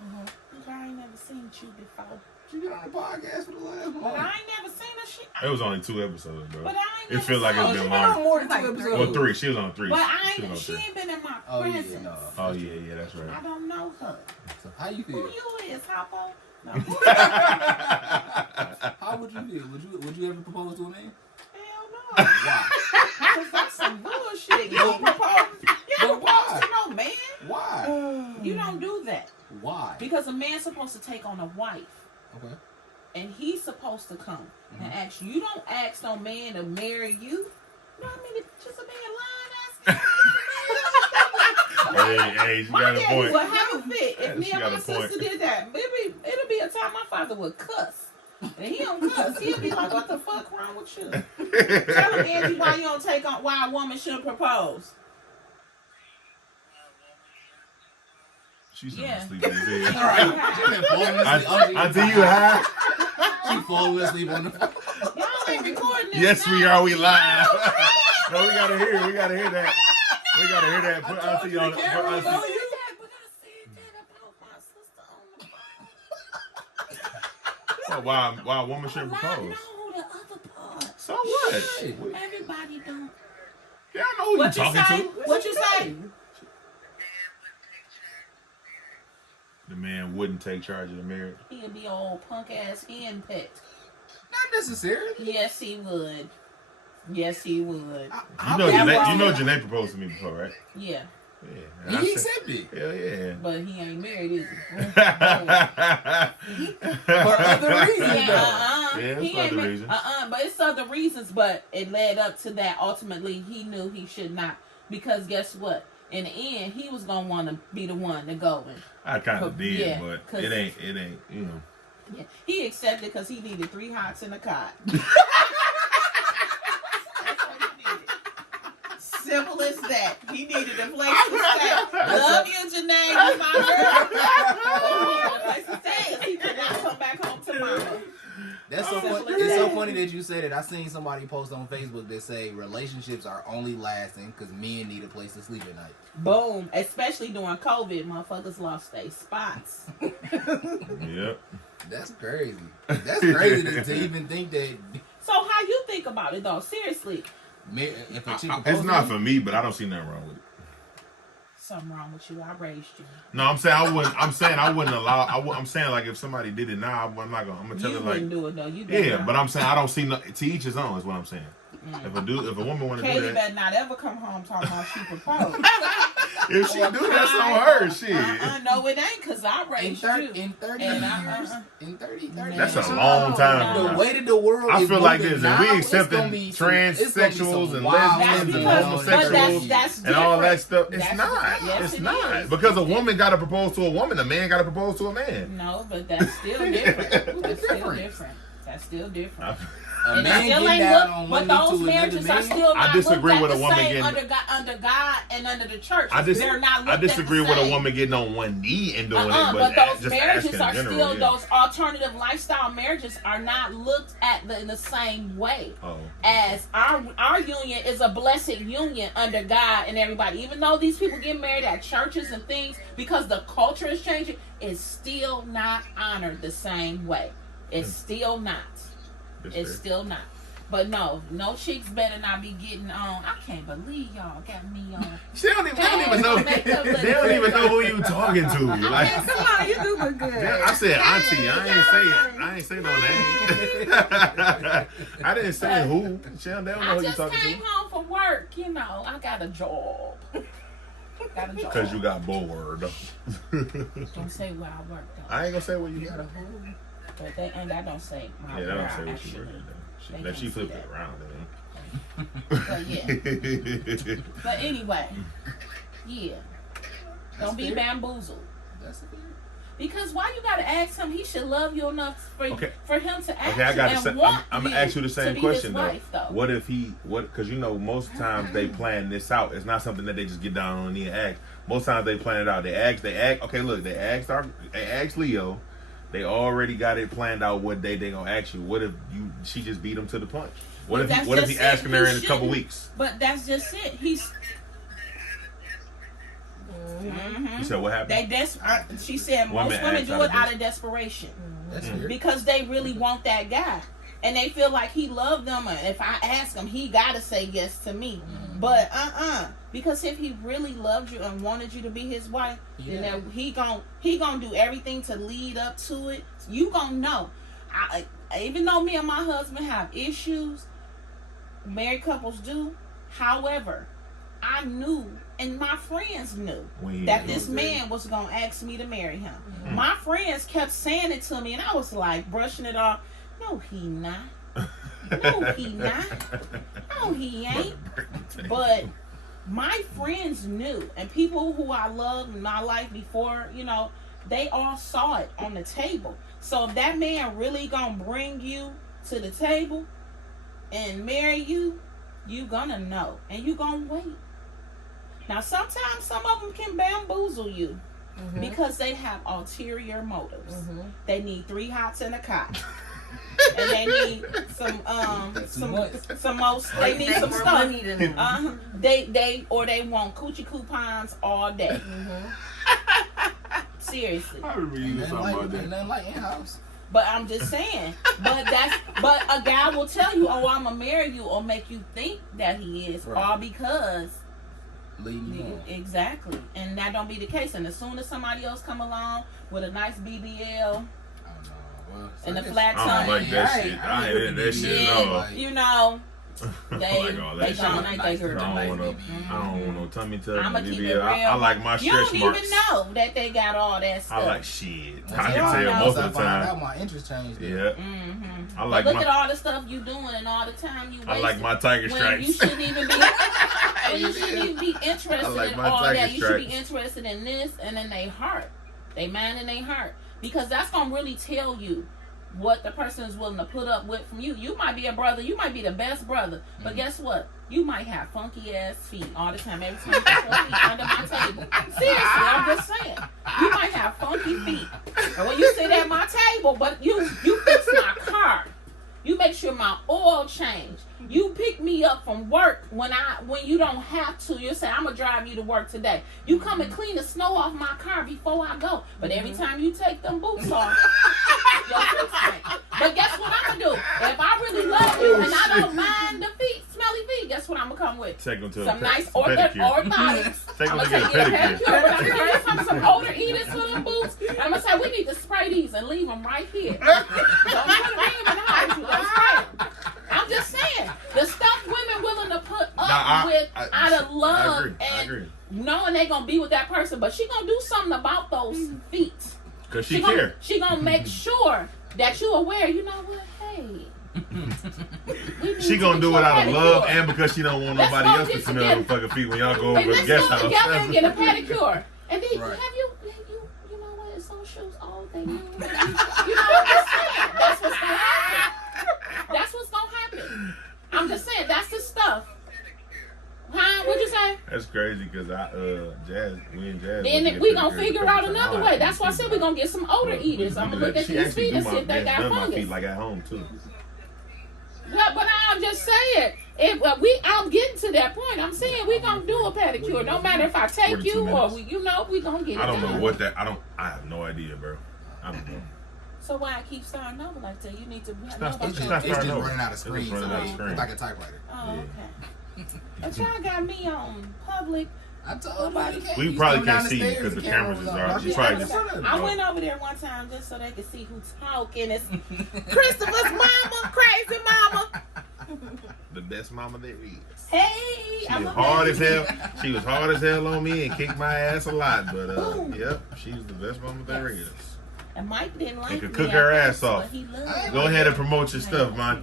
I ain't never seen you before. She been on the podcast for the last But month. I ain't never seen her. It was only 2 episodes, bro. But I ain't It never feel like seen it's her. been She been on longer. more than Like 2 three. episodes. Well, 3. She was on 3. But She was on she 3. ain't been in my Oh, yeah, presence. no. Oh yeah, that's I right. don't know her. So how you Who feel? you is, Hoppo? No. How would you feel? Would you ever propose to a man? Hell no. Why? Cause that's some bullshit. You don't propose. You don't But why? propose to no man. Why? You don't do that. Why? Because a man's supposed to take on a wife. Okay. And he's supposed to come and ask you. You don't ask no man to marry you. You know what I mean? It's just a man lying asking. Hey, she My got a daddy point. would have a fit if me She and got my a point. sister did that. It'll be a time my father would cuss. And he don't cuss. He'll be like, what the fuck wrong with you? Tell him, Angie, why you don't take on, why a woman should propose. She's Yeah. asleep in his All head. right. She been falling asleep. Until you high. She falling asleep on the phone. Y'all ain't recording this. Yes, now. we are. We live. No, we gotta hear it. We gotta hear that. We gotta hear that. Put Auntie on. Put Auntie. Why a woman shouldn't propose? No, the other part. So what? Everybody don't. Yeah, I know who What you you talking say? to. What you say? The man wouldn't take charge of the marriage. He'd be old punk ass hen pet. Not necessarily. Yes, he would. Yes, he would. You know, Janae proposed to me before, right? Yeah. Yeah. And I He said, accepted. hell yeah. But he ain't married, is he? For other reasons, Yeah, though. Yeah, he it's for other ain't married. reasons. But it's other reasons. But it led up to that. Ultimately, he knew he should not. Because guess what? In the end, he was gonna want to be the one to go and. I kind of did, Yeah, but it ain't, you know. Yeah, he accepted because he needed 3 hots in a cot. Simple as that. He needed a place to stay. Love you, Janae. You my girl. He needed a place to stay because he could not come back home to mama. That's so funny. It's so funny that you said it. I seen somebody post on Facebook that say relationships are only lasting because men need a place to sleep at night. Boom. Especially during COVID, motherfuckers lost their spots. Yep. That's crazy. That's crazy to even think that. So how you think about it though? Seriously. If a chick It's not for me, but I don't see nothing wrong with it. Something wrong with you. I raised you. No, I'm saying I wouldn't allow. I'm saying like if somebody did it now, I'm not gonna. I'm gonna tell You her wouldn't like. do it though. You Yeah, but I'm saying I don't see to each his own. Is what I'm saying. If a woman want to do Katie that, better not ever come home talking about she proposed. if she do, that's on her. Shit. No, it ain't, because I raised you. in 30 And years, in 30 That's a years. long time. The way that the world I is feel like moving this. If we now, accepting it's gonna be transsexuals some and wild lesbians shit and going on homosexuals that's and all that different. stuff, it's That's- not. yes, It's it not. is. Because a woman got to propose to a woman. A man got to propose to a man. No, but that's still different. That's still different. That's still different. A And man it still getting ain't down look, on but one knee those to another marriages are man. still not I disagree looked with at a the woman same getting- under God and under the church. They're not I looked disagree at the with a same. woman getting on one knee and doing it, But but those just marriages asking are in general, still, yeah. those alternative lifestyle marriages are not looked at in the same way. Oh. As our union is a blessed union under God and everybody. Even though these people get married at churches and things, because the culture is changing, it's still not honored the same way. It's still not. It's still not. But no chicks better not be getting on. I can't believe y'all got me on. They don't even know. They don't even know who you talking to. Like, Come on, you do look good. I said auntie. I ain't say no name. I didn't say who. They don't know I who you just talking came to. home from work, I got a job. Because you got bored. Don't say where I work though. I ain't gonna say what you got. But that don't say my Yeah, that don't say where I what you actually- working though. They That she can't see flipped it that. around. But yeah. But anyway, yeah. Don't be fair. bamboozled. That's fair. Because why you gotta ask him? He should love you enough for him to ask Okay, I got you to and say. want I'm gonna you ask you the to same be question his wife, though. What if because most times they plan this out. It's not something that they just get down on the knee and ask. Most times they plan it out. They ask. Okay, look, they asked Leo. They already got it planned out what day they gonna ask you. What if she just beat him to the punch? What if he asking her in a couple weeks? But that's just it. He's. You said what happened? She said most women do it out of desperation. That's fair. Because they really want that guy. And they feel like he loved them. And if I ask him, he got to say yes to me. But because if he really loved you and wanted you to be his wife, then he gon' do everything to lead up to it. You gon' know. Even though me and my husband have issues, married couples do. However, I knew, and my friends knew, that this man was going to ask me to marry him. My friends kept saying it to me, and I was like, brushing it off. No, he not. No, he not. No, he ain't. But my friends knew, and people who I loved in my life before, they all saw it on the table. So if that man really gonna bring you to the table and marry you, you gonna know, and you gonna wait. Now, sometimes some of them can bamboozle you because they have ulterior motives. They need 3 hots and a cot. and they need some most. They need some stuff. money than them. They want coochie coupons all day. Seriously. I remember you Ain't talking about nothing that. like in-house. But I'm just saying. But a guy will tell you, "Oh, I'm gonna marry you," or make you think that he is, Right. all because. Leave me alone. Exactly, and that don't be the case. And as soon as somebody else come along with a nice BBL and the flat I tongue, don't like that shit. I ain't that shit at all. you know, I they like all that they shit. don't like that I girl. don't want no tummy tuck. I'ma no keep BBL. it real. I like my You stretch don't marks. even know that they got all that stuff. I like shit. Once I I can don't tell know. most of the find out time. my interest changed. Yeah. Mm-hmm. I But like look my at all the stuff you doing and all the time you wasting. I like my tiger when stripes. you shouldn't even be. When you shouldn't even be interested I like in my all tiger that. You should be stripes. interested in this and in their heart, they mind and their heart, because that's gonna really tell you what the person is willing to put up with from you. You might be a brother, you might be the best brother, but guess what? You might have funky ass feet all the time. Every time you put your feet under my table. Seriously, I'm just saying. You might have funky feet. And when you sit at my table, but you fix my car. You make sure my oil change. You pick me up from work when you don't have to. You say, I'm gonna drive you to work today. You come and clean the snow off my car before I go. But every time you take them boots off, your feet stink. But guess what I'm gonna do? If I really love you and I don't mind the smelly feet, guess what I'm gonna come with? Take them to Some a nice pedicure. orthotics. Take I'm them gonna to take get a you a pedicure. pedicure. But I'm gonna give you some older eaters for them boots. And I'm gonna say, we need to spray these and leave them right here. Don't put them in the house. You gotta spray them. I'm just saying, the stuff women willing to put up with out of love I agree. and knowing they gonna be with that person, but she gonna do something about those feet. Cause she care. She gonna make sure that you aware. You know what? Hey. She gonna do it out of love and because she don't want Let's nobody go else to get smell her fucking feet when y'all go And over to the let's guest go together and get a house. pedicure. And then Right. you know what? It's those shoes all day long. You know what I'm just saying? That's what's gonna happen. That's what's gonna happen. I'm just saying, that's the stuff. Huh? What'd you say? That's crazy because we and Jazz. Then we gonna figure out another way. That's why I said we gonna get some older eaters. I'm gonna look at these feet and see if they got my fungus. feet like at home too. Yeah, but I'm just saying, I'm getting to that point. I'm saying we gonna do a pedicure. No matter if I take 42 you or minutes. we gonna get it I don't done. know what that. I have no idea, bro. I don't know. So why I keep starting over like that? You need to know not- about It's It's just, not it's just starting over. running out of It's screen. just running out of So screen. it's like a typewriter. Oh, Yeah. okay. But y'all got me on public. I told you. We probably can't see you because the cameras is on. You probably just. I went over there one time just so they could see who's talking. It's Christopher's mama, crazy mama. The best mama there is. Hey, She I'm was a hard baby. as hell. She was hard as hell on me and kicked my ass a lot. But yep, she was the best mama there is. And Mike didn't like And could me cook at her first, ass off. but he loved Go me. ahead and promote your stuff, man.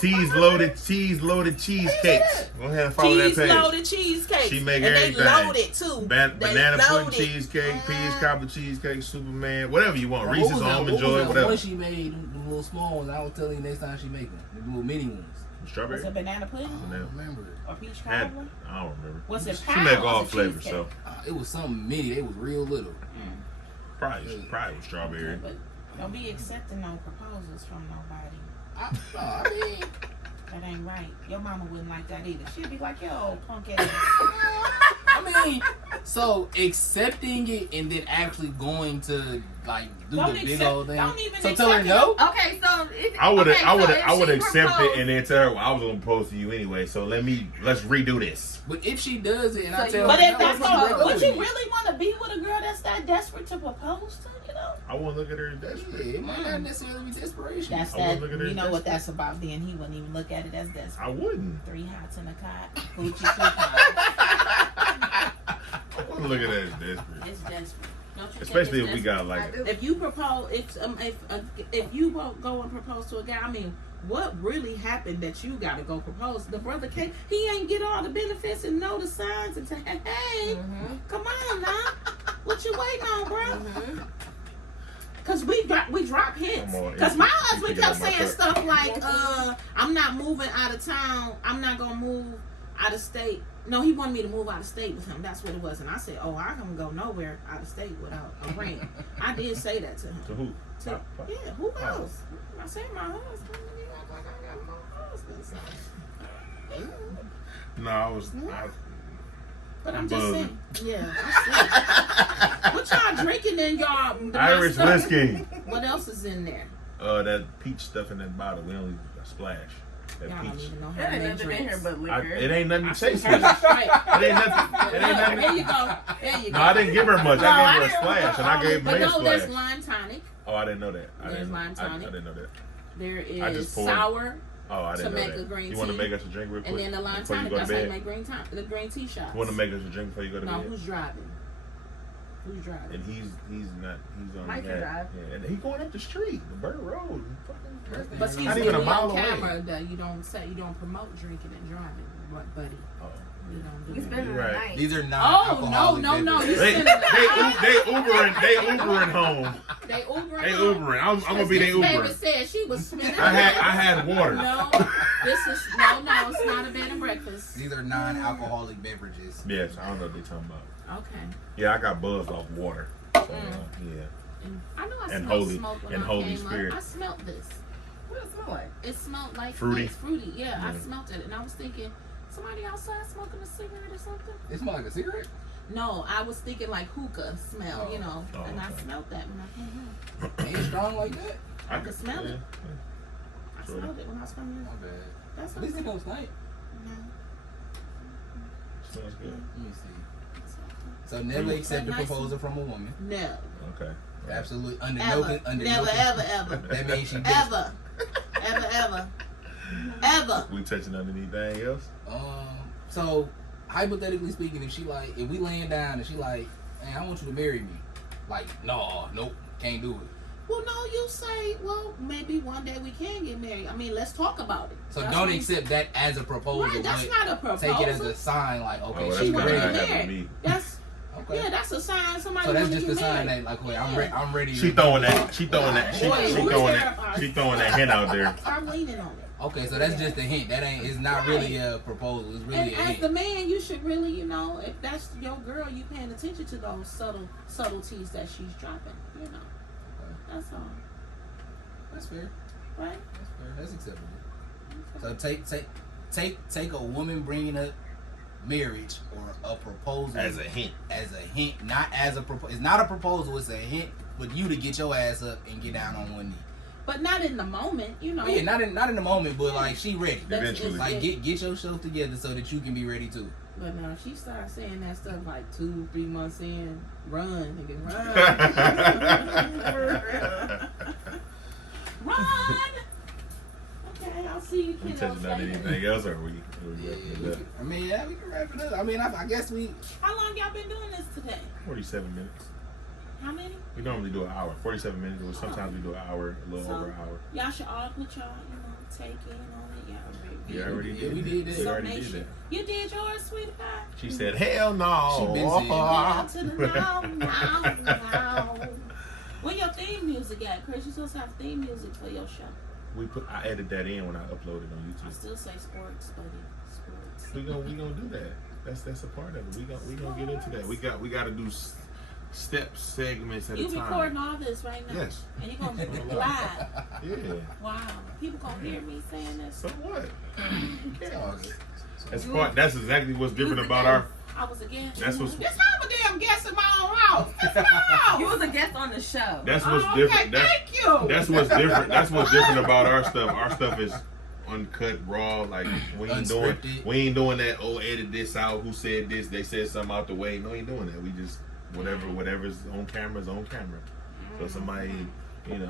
Cheese loaded cheesecakes. Go ahead and follow that Cheese page. loaded cheesecake. She make and everything. they loaded too. Banana They pudding loaded. cheesecake, peas cobbler cheesecake, Superman, whatever you want. What Reese's was that? almond What joy, was that whatever. one she made, the little small ones. I will tell you next time she make them. The little mini ones. Strawberry. Was it banana pudding I don't remember it. or peach Had- cobbler? I don't remember. Was it She pie make or all was it flavors, cheesecake? so It was something mini. They was real little. probably with strawberry. But don't be accepting no proposals from nobody. I mean, That ain't right. Your mama wouldn't like that either. She'd be like, yo, punk ass. I mean, so accepting it and then actually going to like do Don't the big accept- old thing. don't even So tell her accept no. Okay, so I would okay, so if I would she accept it proposed- and then tell her well, I was gonna propose to you anyway. So let's redo this. But if she does it and I So tell you- her But if no, that's I'm gonna all, go would with you it. really want to be with a girl that's that desperate to propose to? You know, I won't look at her as desperate. Yeah, it might not necessarily be desperation. that's I that. wouldn't look at her You as know what desperate. that's about. Then he wouldn't even look at it as desperate. I wouldn't. 3 hots in a cot, Gucci coupons. I wouldn't look at her as desperate. It's desperate. Don't you think Especially it's if we desperate? got like If you propose, if you go and propose to a guy, I mean, what really happened that you got to go propose? The brother can't. He ain't get all the benefits and know the signs and say, hey, come on now, what you waiting on, bro? Cause we drop hints. Come on, Cause my you husband pick it kept up my saying cup. stuff like, I'm not moving out of town. I'm not gonna move out of state. No, he wanted me to move out of state with him. That's what it was. And I said, oh, I can go nowhere out of state without a ring. I did say that to him. to who? Yeah, who else? I said my husband. You act like I got no husband. No, I was. But I'm I'm just buzzing. saying. Yeah, I see. What y'all drinking in y'all? Irish whiskey. What else is in there? That peach stuff in that bottle. We only a splash. That Y'all don't peach. even know how That to ain't make nothing in here drinks. but liquor. It ain't nothing to taste with. It That's right. ain't nothing. It ain't nothing. There you go. There you go. No, I didn't give her much. No, I I gave her a didn't- splash, and I gave But me a no, there's splash. lime tonic. Oh, I didn't know that. I There's didn't. lime I tonic. didn't know that. There I is just poured- sour, Oh, I didn't To know make that. a green You want to tea. make us a drink real quick? and then the lime before you tonic. go to That's how you bed? make the green tea shots. You want to make us a drink before you go to No, bed? who's driving? Who's driving? And he's not. He's on Mike the can drive. Yeah, and he going up the street, the Bird Road. But he's Not even a really mile on away. camera that you don't promote drinking and driving, buddy. Oh, You don't do You that. spending You're the right. night. These are Oh non-alcoholic no! You beverages. They spending the Ubering home. They Ubering. They Ubering. I'm gonna be their This baby Uber. said she was spending. I had water. No, this is no. It's not a bed and breakfast. These are non-alcoholic beverages. Yes, I don't know what they talking about. Okay. Yeah, I got buzzed off water. So, yeah. I know I And smelled Holy- smoke when and I Holy came Spirit. up. I smelled this. What does it smell like? It smelled like Fruity? It's fruity. Yeah, I Yeah. smelled it, and I was thinking, somebody outside smoking a cigarette or something. It smells like a cigarette. No, I was thinking like hookah smell, Oh. you know, Oh, and I okay. smelled that when I came home. Ain't strong like that. I could smell it. I Sure. smelled it when I was coming My in. bad. That's At least it don't stink. Smells good. Let me see. So never accept a Nice. proposal from a woman. No, Okay. Absolutely under ever, no under never, no ever. That means she desperate. ever. We touching on anything else? So hypothetically speaking, if we laying down and she like, hey, I want you to marry me, like, no, nope, can't do it. Well, no, you say, well, maybe one day we can get married. I mean, let's talk about it. So That's don't what- accept that as a proposal. Right, that's but not a proposal. take it as a sign, like, okay, Oh, that's she wanna good. get ready. That happened to married. me. That's Okay. yeah, that's a sign somebody. So that's wanna just get a sign married. that, like, wait, Yeah. I'm ready. She throwing that. She throwing that hint out there. I'm leaning on it. Okay, so that's just a hint. That ain't. It's not really a proposal. It's really And a as hint. the man, you should really, you know, if that's your girl, you paying attention to those subtleties that she's dropping. You know, that's all, That's fair. right? That's fair. That's acceptable. So take a woman bringing up marriage or a proposal As a hint. not as a proposal. It's not a proposal. It's a hint for you to get your ass up and get down on one knee. But not in the moment, you know. Yeah, not in the moment, but like she ready. That's- Eventually. Like get yourself together so that you can be ready too. But no, she started saying that stuff like 2-3 months in, run, nigga, run. Run! Okay, I'll see you We kiddos touching on later. anything else, or we Yeah, wrapping it up? I mean, yeah, we can wrap it up. I mean, I guess we. How long y'all been doing this today? 47 minutes. How many? We normally do an hour. 47 minutes. Or sometimes we do an hour, a little So- over an hour. Y'all should all put y'all, you know, take in on it. Y'all We already Yeah, did we that. did that. We So already did nation. that. You did yours, sweetie pie? She said, "Hell no." She been saying Down to the no. Where your theme music at, Chris? You supposed to have theme music for your show. I added that in when I uploaded on I YouTube. still say sports, buddy. Sports. We gonna do that. That's a part of it. We gonna get into that. We got to do segments at You a time. recording all this right now? Yes. And you're gonna be live. Yeah. Wow. People gonna hear me saying this. So what? It's all good. That's exactly what's different You was about a our. guest. I was a guest. That's what's. It's not a damn guest in my own house. It's my house. You was a guest on the show. That's what's Oh, different. okay, thank you. That's what's different. That's what's different about our stuff. Our stuff is uncut, raw. Like we ain't doing that. Oh, edit this out. Who said this? They said something out the way. No, ain't doing that. We just whatever's on camera is on camera. So somebody, getting,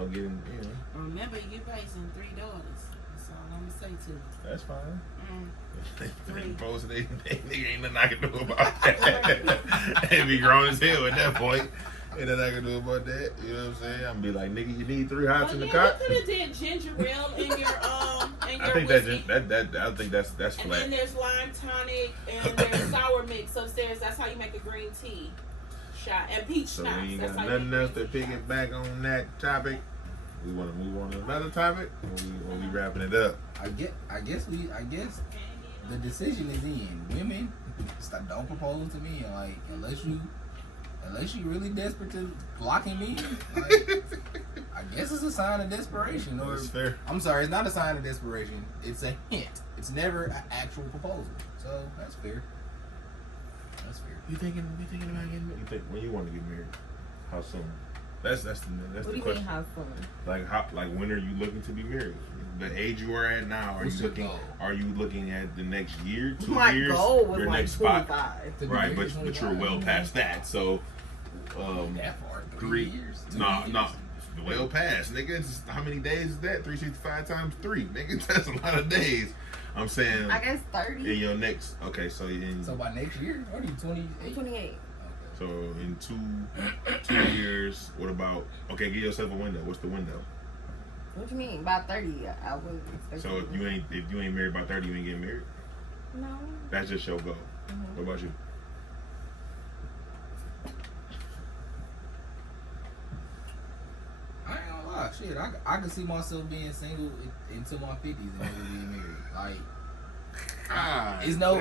Remember, you raising 3 daughters. That's all I'm gonna say to you. that's fine. Three. They ain't nothing I can do about that. They be grown as hell at that point. Ain't nothing I can do about that. You know what I'm saying? I'm gonna be like, nigga, you need 3 hots in the car. You could have did ginger ale in your I think whiskey. that's And flat. then there's lime tonic and there's sour mix upstairs. That's how you make a green tea shot and peach So schnapps. we ain't That's got how you nothing make else to green tea pick it shots. back on that topic. We want to move on to another topic, or we wrapping it up? I guess the decision is in. Women, don't propose to me, and unless you really desperate to lock him in, I I guess it's a sign of desperation. Or That's fair. I'm sorry, it's not a sign of desperation. It's a hint. It's never an actual proposal. So that's fair. That's fair. You thinking about getting married? You think when you want to get married? How soon? That's What the do you mean, question. how soon? Like when are you looking to be married? The age you are at now, What's your goal? are you looking at the next year, 2 My years, goal was your like next spot? 25. To be Right, married but is you're well 25. past that. So That far? 3 years? 2 No, years? no. Well past, nigga. How many days is that? 365 times 3, nigga. That's a lot of days. I'm saying I guess 30. in your next. Okay, so So by next year, what are you, 28? 28. so in 2 years. What about? Okay, give yourself a window. What's the window? What you mean? By 30, I wouldn't expect. So if you ain't married by 30, you ain't getting married. No. That's just your goal. Mhm. What about you? I ain't gonna lie, shit. I can see myself being single into my 50s and never being married. Like, it's no,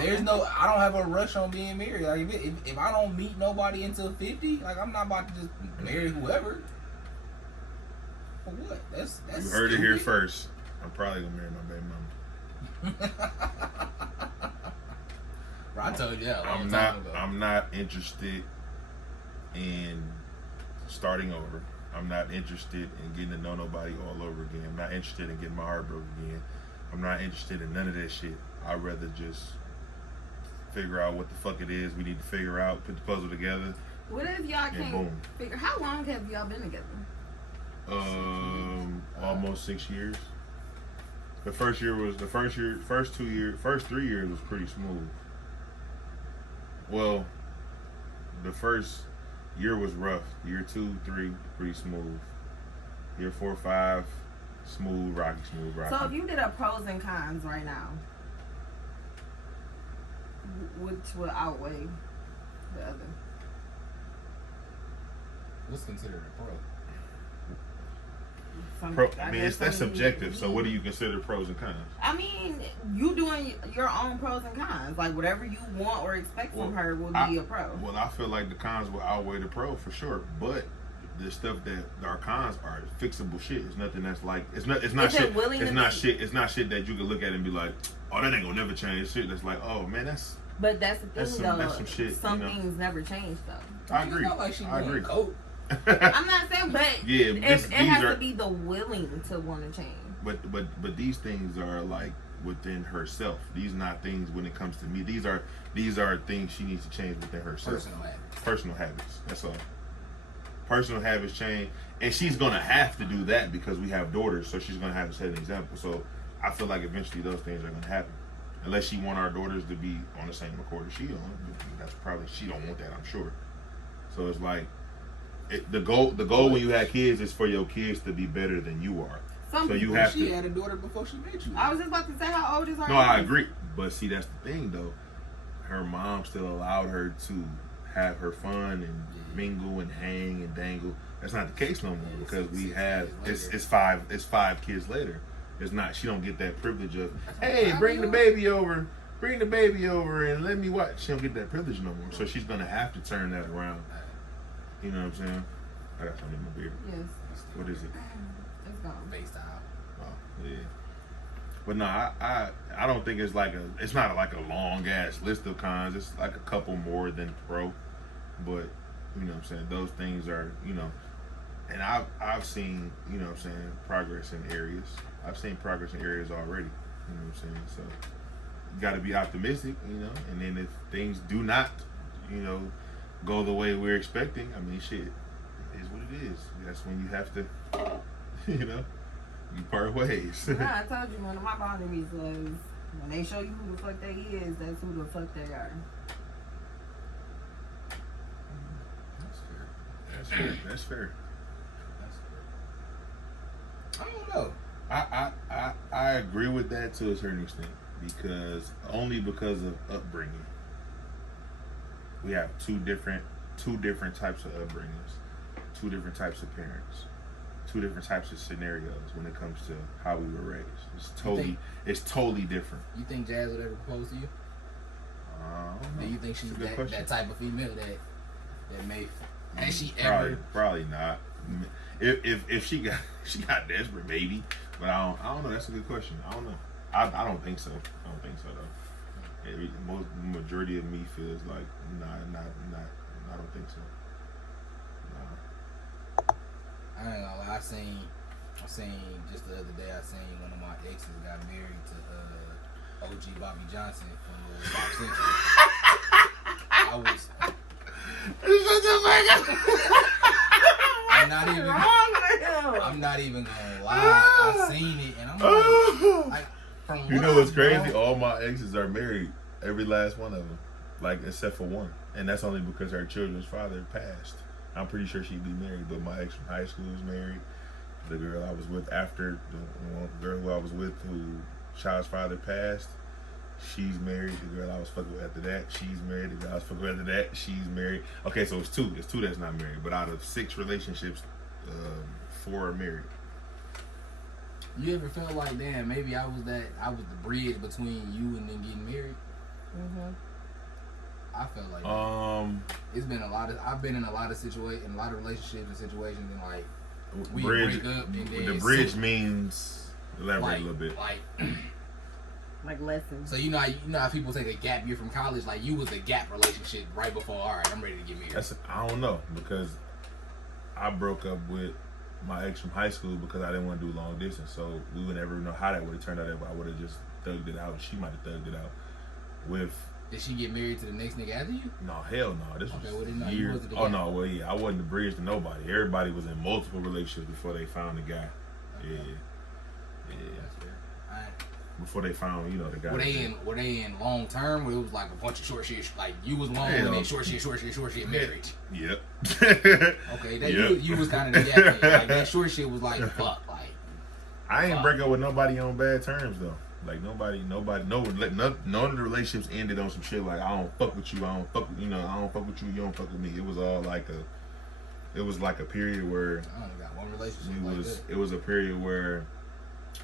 there's no. I don't have a rush on being married. Like, if I don't meet nobody until 50, like I'm not about to just marry whoever. For what? That's You heard it here stupid. first. I'm probably gonna marry my baby mama. Bro, I told you that a long I'm time ago. I'm not interested in starting over. I'm not interested in getting to know nobody all over again. I'm not interested in getting my heart broken again. I'm not interested in none of that shit. I'd rather just figure out what the fuck it is we need to figure out, put the puzzle together, What if y'all and can't boom. figure? How long have y'all been together? Almost 6 years. The first 3 years was pretty smooth. Well, the first year was rough. Year 2, 3, pretty smooth. Year 4, 5, smooth, rocky. So if you did a pros and cons right now, which would outweigh the other? What's considered a pro? I mean, that's subjective. So what do you consider pros and cons? I mean, you doing your own pros and cons. Like whatever you want or expect from her will be a pro. Well, I feel like the cons will outweigh the pro for sure. But the stuff that our cons are fixable shit. It's nothing that's like it's not Is shit. it willing It's to not be- shit. It's not shit that you can look at and be like, oh, that ain't gonna never change. It's shit that's like, oh man, that's. But that's the thing, That's some- though. that's some shit, Some you know? things never change, though. I agree. It's not like she I agree. doing coke. I'm not saying, but Yeah, it these has are- to be the willing to want to change. But these things are like within herself. These not things when it comes to me. These are things she needs to change within herself. Personal habits. That's all. Personal habits change, and she's gonna have to do that because we have daughters. So she's gonna have to set an example. So I feel like eventually those things are gonna happen, unless she want our daughters to be on the same accord as she on. That's probably she don't want that. I'm sure. So it's like the goal when you have kids is for your kids to be better than you are. Some So you people, have She to. had a daughter before she met you. I was just about to say, how old is her? No, I agree. But see, that's the thing, though. Her mom still allowed her to have her fun and mingle and hang and dangle. That's not the case no more because we have it's 5 kids later. It's not. She don't get that privilege of hey, bring the baby over and let me watch. She don't get that privilege no more. So she's gonna have to turn that around. You know what I'm saying? I got something in my beard. Yes. What is it? It's gone. FaceTime. Oh, yeah. But no, I don't think it's not like a long ass list of cons. It's like a couple more than pro. But you know what I'm saying, those things are, you know, and I've seen, you know what I'm saying, progress in areas. I've seen progress in areas already. You know what I'm saying? So you gotta be optimistic, you know, and then if things do not, you know, go the way we're expecting, I mean shit, it is what it is. That's when you have to you know, you part ways. Yeah, I told you one of my boundaries was when they show you who the fuck they is, that's who the fuck they are. That's fair. That's fair. I don't know. I agree with that to a certain extent because of upbringing. We have two different types of upbringings, 2 different types of parents, 2 different types of scenarios when it comes to how we were raised. It's totally different. You think Jazz would ever propose to you? I don't know. Do you think she's That's a good that question. type of female that may Has she ever? Probably not. If she got desperate, maybe. But I don't know. That's a good question. I don't know. I don't think so. I don't think so though. Majority of me feels like not. I don't think so. No. I ain't gonna lie. I seen just the other day. I seen one of my exes got married to OG Bobby Johnson from Pop Central. I was. I'm not even gonna lie. I seen it and I'm like from you know what's crazy? All my exes are married. Every last one of them, like except for one, and that's only because her children's father passed. I'm pretty sure she'd be married, but my ex from high school is married. The girl I was with after the girl who I was with, who child's father passed, she's married. The girl I was fucking with after that, she's married. The girl I was fucking with after that, she's married. Okay, so it's two. It's two that's not married. But out of 6 relationships, 4 are married. You ever felt like, damn, maybe I was the bridge between you and then getting married? Mm-hmm. I felt like it's been I've been in a lot of situations, a lot of relationships and situations, and like we break up, and then the bridge means elaborate a little bit. Like lessons. So you know how people take a gap year from college, like you was a gap relationship right before. All right, I'm ready to get married. I don't know, because I broke up with my ex from high school because I didn't want to do long distance. So we would never know how that would have turned out if I would have just thugged it out. She might have thugged it out with. Did she get married to the next nigga after you? No, hell no. This okay, was well, years. Oh no, well yeah, I wasn't the bridge to nobody. Everybody was in multiple relationships before they found the guy. Okay. Yeah. That's fair. Before they found, the guy. Were they in long term, where it was like a bunch of short shit, like you was long and then short shit marriage? Yep. Okay, that you was kind of the gap. Like that short shit was like fuck. Like I ain't break up with nobody on bad terms though. Like none of the relationships ended on some shit like I don't fuck with you, I don't fuck with you, you don't fuck with me. It was all like a period where I only got one relationship it was a period where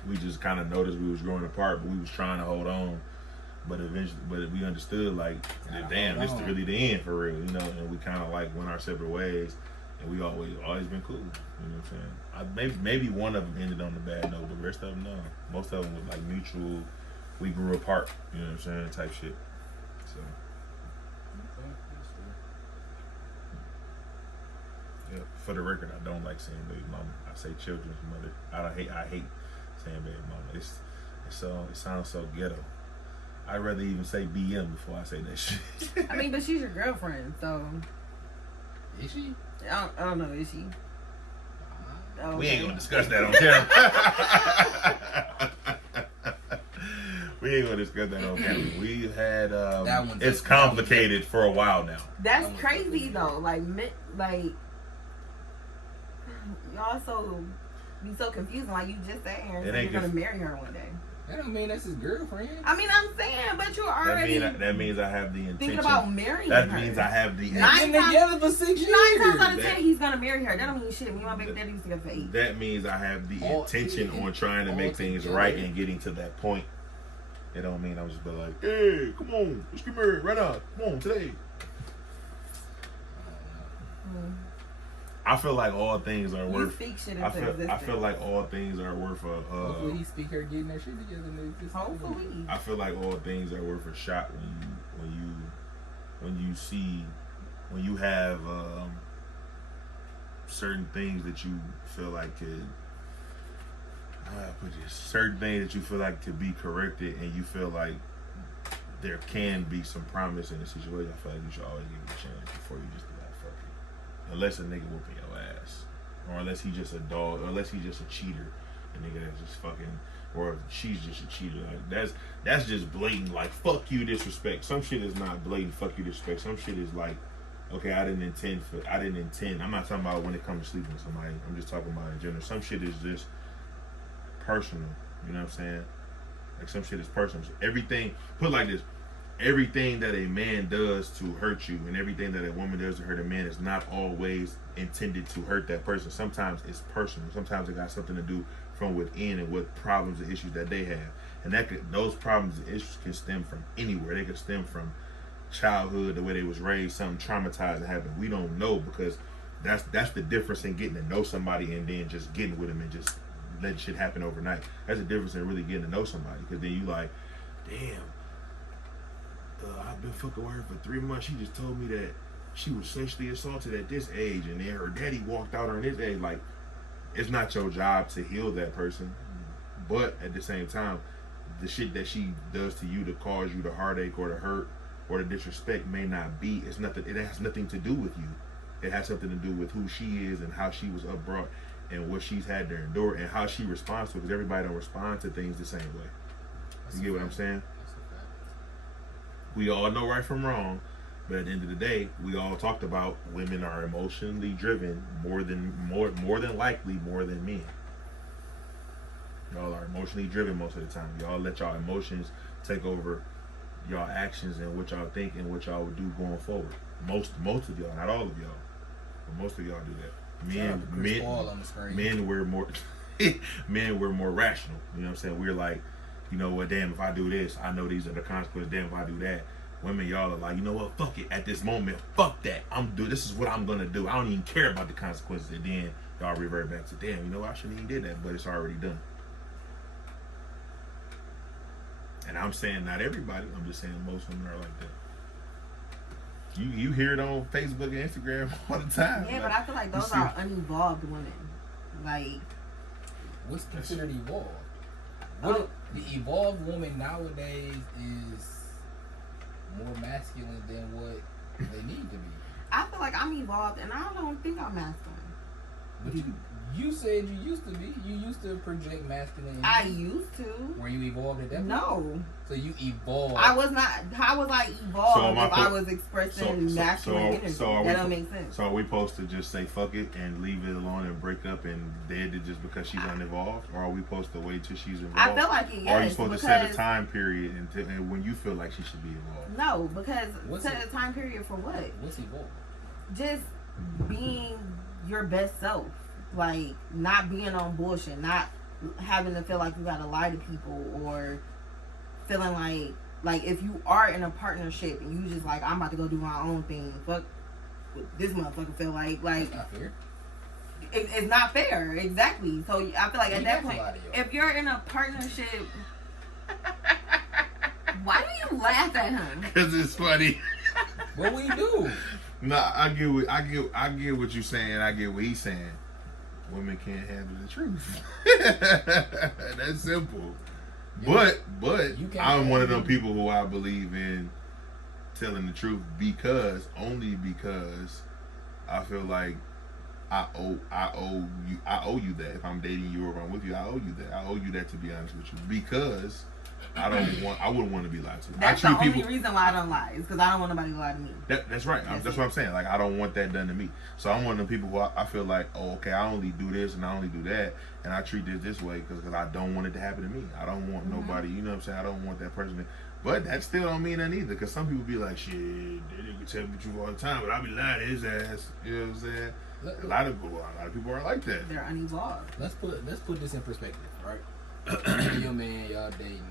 we just kind of noticed we was growing apart, but we was trying to hold on. But eventually, we understood like, damn, this is really the end for real, and we kind of like went our separate ways, and we always been cool. You know what I'm saying? Maybe one of them ended on the bad note, but the rest of them no. Most of them was like mutual. We grew apart. You know what I'm saying? Type shit. So. Yeah. For the record, I don't like saying baby mama. I say children's mother. I hate saying baby mama. It sounds so ghetto. I'd rather even say BM before I say that shit. I mean, but she's your girlfriend, so. Is she? I don't know. Is she? Okay. We ain't gonna discuss that on camera. We ain't gonna discuss that on camera. We've had it's complicated for a while now. That's crazy though. Like y'all be so confusing. Like you just said, Aaron, you're gonna marry her one day. That don't mean that's his girlfriend. I mean, I'm saying, but you're already. That means I have the intention. Thinking about marrying her. That means I have the. Been together for 6 years. 9 times out of 10, he's gonna marry her. That don't mean shit. Me and my baby daddy used to get for 8. That means I have the intention on trying to make things right and getting to that point. It don't mean I'm just be like, hey, come on, let's get married right now. Come on, today. I feel like all things are worth. I feel like all things are worth a. Hopefully, he speak her getting that shit together. Hopefully. I feel like all things are worth a shot when you have certain things that you feel like could. Certain things that you feel like could be corrected, and you feel like there can be some promise in the situation. I feel like you should always give it a chance before you just. Unless a nigga whooping your ass, or unless he just a dog, or unless he just a cheater, a nigga that's just fucking, or she's just a cheater. Like that's just blatant. Like fuck you, disrespect. Some shit is not blatant. Fuck you, disrespect. Some shit is like, okay, I didn't intend. I'm not talking about when it comes to sleeping with somebody. I'm just talking about in general. Some shit is just personal. You know what I'm saying? Like some shit is personal. So everything. Put it like this. Everything that a man does to hurt you and everything that a woman does to hurt a man is not always intended to hurt that person. Sometimes it's personal. Sometimes it got something to do from within and what problems and issues that they have. And those problems and issues can stem from anywhere. They could stem from childhood, the way they was raised, something traumatizing happened. We don't know because That's the difference in getting to know somebody and then just getting with them and just letting shit happen overnight. That's the difference in really getting to know somebody. Because then you like, damn, I've been fucking with her for 3 months. She just told me that she was sexually assaulted at this age, and then her daddy walked out on this age. Like, it's not your job to heal that person, but at the same time, the shit that she does to you to cause you the heartache or the hurt or the disrespect may not be. It's nothing. It has nothing to do with you. It has something to do with who she is and how she was upbrought and what she's had to endure and how she responds to it. Because everybody don't respond to things the same way. You get what I'm saying? We all know right from wrong, but at the end of the day, we all talked about women are emotionally driven more than likely more than men. Y'all are emotionally driven most of the time. Y'all let y'all emotions take over y'all actions and what y'all think and what y'all would do going forward. Most of y'all, not all of y'all, but most of y'all do that. Men we're more men we're more rational. You know what I'm saying? We're like, you know what, damn, if I do this, I know these are the consequences. Damn, if I do that. Women, y'all are like, you know what, fuck it. At this moment, fuck that. This is what I'm gonna do. I don't even care about the consequences. And then y'all revert back to, damn, you know what, I shouldn't even did that, but it's already done. And I'm saying not everybody. I'm just saying most women are like that. You hear it on Facebook and Instagram all the time. Yeah, but I feel like those are unevolved women. Like, what's considered evolved? What the evolved woman nowadays is more masculine than what they need to be. I feel like I'm evolved, and I don't think I'm masculine. But you said you used to be. You used to project masculine. I used to. Were you evolved at that point? No. So you evolved. I was not. How was I evolved if I was expressing masculine energy? That don't make sense. So are we supposed to just say fuck it and leave it alone and break up and dead it just because she's unevolved? Or are we supposed to wait till she's involved? I feel like it, yes. Or are you supposed to set a time period and when you feel like she should be involved? No, because set a time period for what? What's evolved? Just being your best self. Like, not being on bullshit, not having to feel like you gotta lie to people, or feeling like if you are in a partnership and you just like, I'm about to go do my own thing, fuck what this motherfucker feel like That's not fair. It's not fair, exactly. So I feel like at that point, if you're in a partnership, why do you laugh at him? Because it's funny. What we do? Nah, I get what you're saying. I get what he's saying. Women can't handle the truth. That's simple. Yeah. But I'm one of them people who I believe in telling the truth because I feel like I owe you that. If I'm dating you or if I'm with you, I owe you that. I owe you that, to be honest with you, because I wouldn't want to be lied to. That's the only reason why I don't lie, is because I don't want nobody to lie to me. That's right. That's what I'm saying. Like, I don't want that done to me. So I'm one of the people who I feel like, oh, okay, I only do this and I only do that, and I treat this way because I don't want it to happen to me. I don't want nobody, you know what I'm saying? I don't want that person to, but that still don't mean that either, because some people be like, shit, that nigga tell me the truth all the time, but I be lying to his ass. You know what I'm saying? A lot of people are like that. They're unevolved. Let's put this in perspective, right? Your man, y'all dating.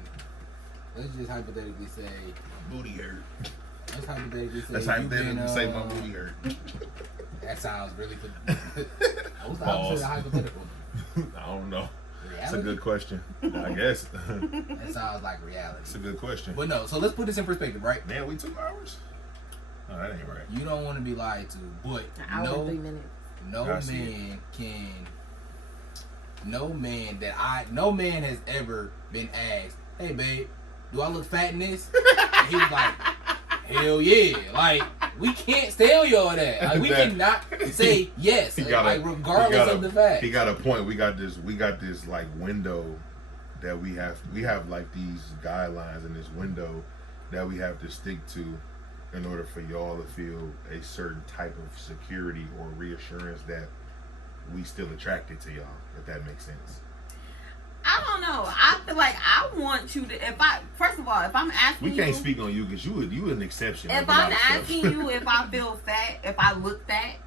Let's just hypothetically say booty hurt. Let's hypothetically say my booty hurt. That sounds really good. What's the opposite of hypothetical? I don't know. Reality? It's a good question. I guess. That sounds like reality. It's a good question. But no, so let's put this in perspective, right? Man, we 2 hours? No, that ain't right. You don't want to be lied to, but no 3 minutes. No man has ever been asked, hey babe, do I look fat in this? And he was like, hell yeah. Like, we can't tell y'all that. Like, we cannot say yes. Regardless of the fact. He got a point. We got this like window that we have like these guidelines in this window that we have to stick to in order for y'all to feel a certain type of security or reassurance that we still attracted to y'all, if that makes sense. I don't know. I feel like I want you to. First of all, if I'm asking you, we can't speak on you because you an exception. If I'm asking you if I feel fat, if I look fat,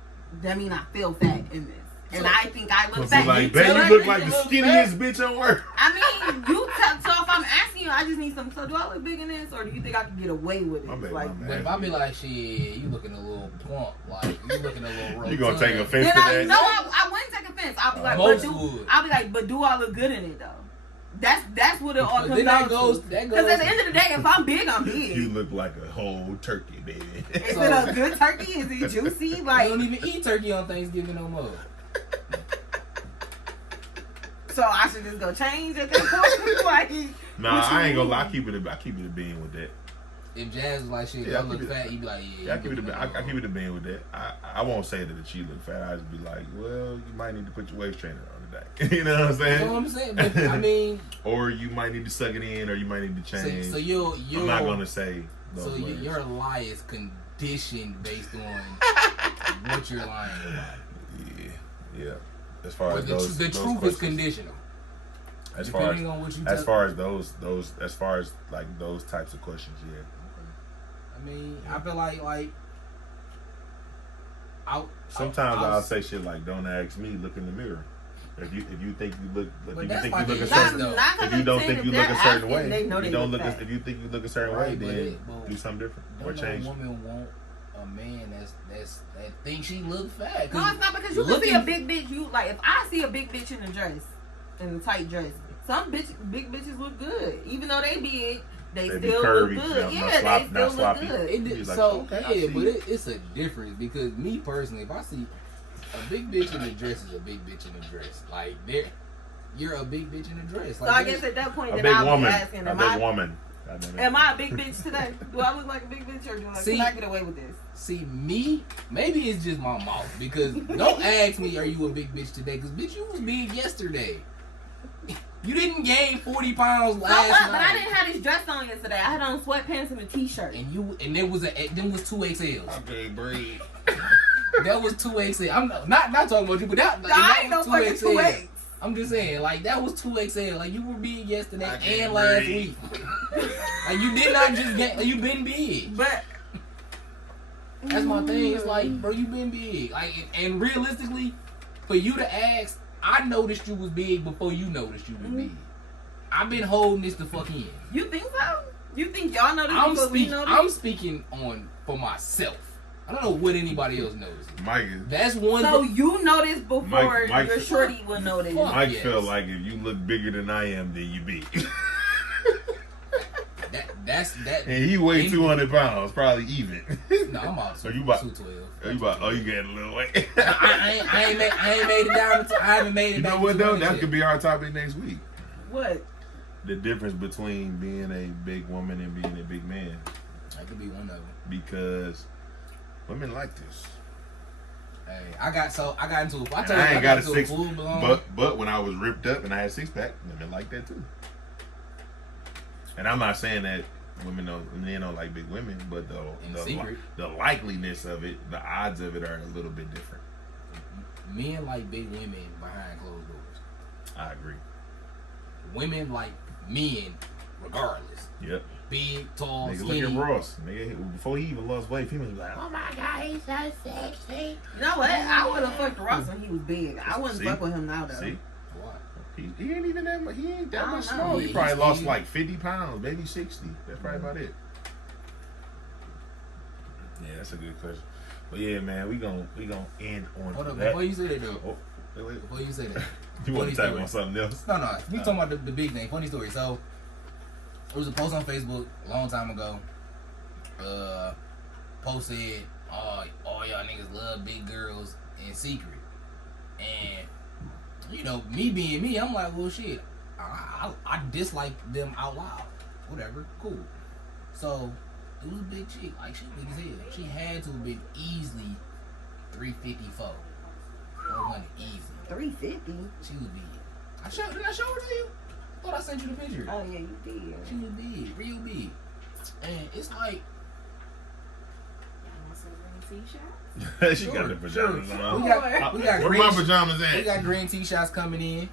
that mean I feel fat in this, and I think I look fat. Like, you look like the skinniest bitch on earth. I mean, so if I'm asking you, I just need some. So do I look big in this, or do you think I can get away with it? My bad, Like, my But bad. if I be like, shit, you looking a little plump, like you looking a little rotund. You gonna take offense then to I that? no, I wouldn't take offense. I'll be like, Most but do would. I'll be like, but do I look good in it though? That's what it all But comes then down that goes. to. That Because at goes. the end of the day, if I'm big, I'm big. You look like a whole turkey, baby. Is it a good turkey? Is it juicy? I Like, don't even eat turkey on Thanksgiving no more. so I should just go change at that point? Like, Nah, what you I ain't gonna mean? lie. I keep it a bean with that. If Jazz was like, shit, Yeah, I don't look keep it- fat, you be like, yeah. Yeah, I keep you it. looking I keep a it a bean with that. I won't say that she look fat. I just be like, well, you might need to put your waist trainer on today. You know what I'm little- You know saying? what I'm saying? But, I mean, Or you might need to suck it in, or you might need to change. so you're I'm not gonna say those So words. your lie is conditioned based on what you're lying about. Yeah. As far Or as the, those, the those truth is questions. conditional. As far Depending as on what you as tell. far as those as far as like those types of questions, yeah. I mean, I feel like Sometimes I'll say shit like, "Don't ask me. Look in the mirror." If you think you look, But if you that's think like you look a a certain, though. if you don't think you look a certain way, they know if they you don't look look, fat. if you think you look a certain Right, way, but then but do something different or don't change. no woman want a man that thinks she look fat. no, it's not because you can see looking- a big bitch. You like if I see a big bitch in a dress, in a tight dress. Some big bitches look good, even though they big. They They be still curvy, look not- good. not Yeah, slop- they not still look sloppy. good. He's like, So okay, I yeah, see but you. it's a difference because me personally, if I see a big bitch in a dress is a big bitch in a dress, like you're a big bitch in a dress. So Like, I guess at that point, A then big I'll woman, be asking, a am big woman. I a big bitch today? Do I look like a big bitch or do I, See- can I get away with this? see me, maybe it's just my mouth because don't ask me, are you a big bitch today? Because bitch, you was big yesterday. You didn't gain 40 pounds So last what? But I night. didn't have this dress on yesterday. I had on sweatpants and a t-shirt. And there was them was 2XLs. Okay, breathe. That was 2XL. I'm not talking about you, but that I ain't no was fucking 2X. I'm just saying, like that was 2XL. Like you were big yesterday I can't and last breathe. week. Like you did not just get. Like, you been big. But That's my thing. It's like, bro, you been big. Like, and realistically, for you to ask, I noticed you was big before you noticed you was big. I've been holding this the fuck in. you think so? You think y'all know this before we know this? I'm speaking on for myself. I don't know what anybody else knows. Mike is. That's one. So you know this before Mike- your shorty will know this. Fuck. Mike yes. feel like if you look bigger than I am, then you big. That's And he weighed 200 pounds, probably even. No, I'm out. So you about- 212. Oh, you got a little weight. I ain't made it down. I haven't made it. You know back what to though? 200 That yet. could be our topic next week. What? The difference between being a big woman and being a big man. That could be one of them. Because women like this. Hey, I got into a. I And told you I ain't I got got a into six, a full blown. but when I was ripped up and I had a six pack, women like that too. And I'm not saying that men don't like big women, but In secret. the likeliness of it, the odds of it are a little bit different. Men like big women behind closed doors. I agree. Women like men, regardless. Yep. Big, tall, Nigga, skinny. look at Ross. Nigga, before he even lost weight, females was like, oh my god, he's so sexy. You know what? I would have fucked Ross when he was big. I wouldn't See? fuck with him now though. See? Why? He ain't even that much. He ain't that I much don't know. small. He Yeah, probably he's lost big. like 50 pounds, maybe 60. That's probably about it. Yeah, that's a good question. But yeah, man, we gonna end on Hold up, that. before you say that though. Oh, wait. Before you say that. You want Funny to type story. on something else? No. We talking about the big thing. Funny story. So, there was a post on Facebook a long time ago. Post said, all y'all niggas love big girls in secret. And, you know, me being me, I'm like, well, shit, I dislike them out loud. Whatever, cool. So, it was a big chick. Like, she big as hell. She had to have been easily 354. 400 easy. 350. She was big. Did I show her to you? I thought I sent you the picture. Oh yeah, you did. She was big, real big. And it's like, She got the pajamas we on. got Where green, my pajamas we at? got green t-shirts coming in.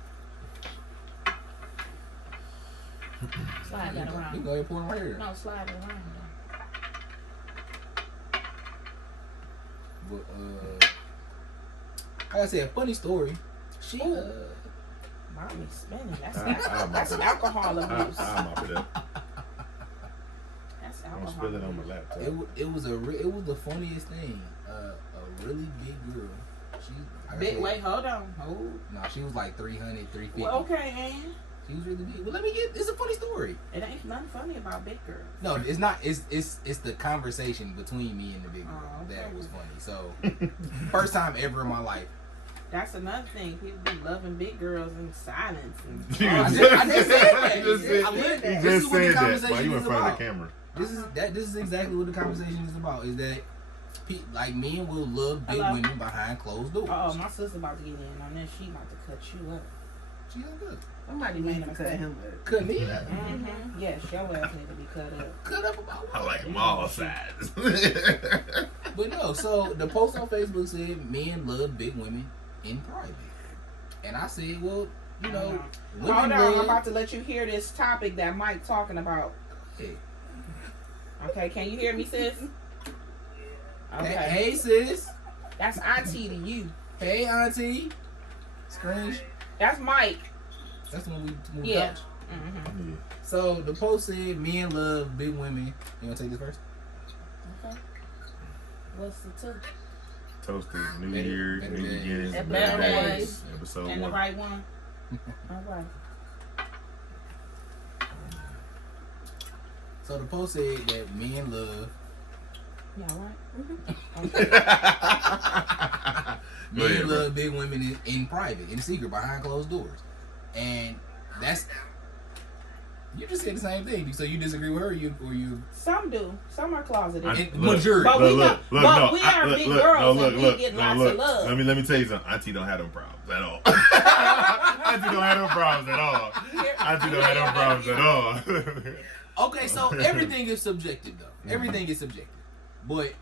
Slide that We around. can go ahead and pour them right here. No, slide it around. But like I said, funny story. She Ooh. Got me spinning. I'll That's alcohol abuse. I'll mop it up. That's Don't alcohol. spill it on my laptop. It was the funniest thing. A really big girl. Wait, hold on. No, she was like 300, 350. Well, okay, and She was really big. Well, it's a funny story. it ain't nothing funny about big girls. No, it's not. It's the conversation between me and the big girl Oh, okay. that was funny. So, first time ever in my life. That's another thing. People be loving big girls in silence. And I just said that. You just said I that. lived that. You This just is what the said that. conversation Why you in is front of about. the camera? This is exactly what the conversation is about. Is that like men will love big Hello? women behind closed doors. oh, my sister about to get in on this. She about to cut you up. She not good. Somebody need to cut him up. Cut me up. Mm-hmm. Yes, your ass need to be cut up. Cut up about what? I like them all sides. But no, so the post on Facebook said men love big women in private. And I said, well, you know, women Hold on, love... I'm about to let you hear this topic that Mike talking about. Hey. Okay, can you hear me, sis? Okay. Hey, sis. That's auntie to you. Hey, auntie. Screen. That's Mike. That's when we Yeah. couch. Mm-hmm. So the post said men love big women. You want to take this first? Okay. What's the two? Toasted New Better- Year, better New days. Beginnings, Better Better days. Days, episode And the 1. right one? All right. So the post said that men love Yeah, right? Go ahead, men bro. love big women in private, in secret, behind closed doors. And that's... You just said the same thing. So you disagree with her or you... Some do. Some are closeted. Majority. But we Look, but no, we are big girls and we get lots of love. Let me tell you something. Auntie don't have them problems at all. Auntie don't have them problems at all. Auntie don't have them problems at all. Okay, so everything is subjective, though. Everything is subjective. But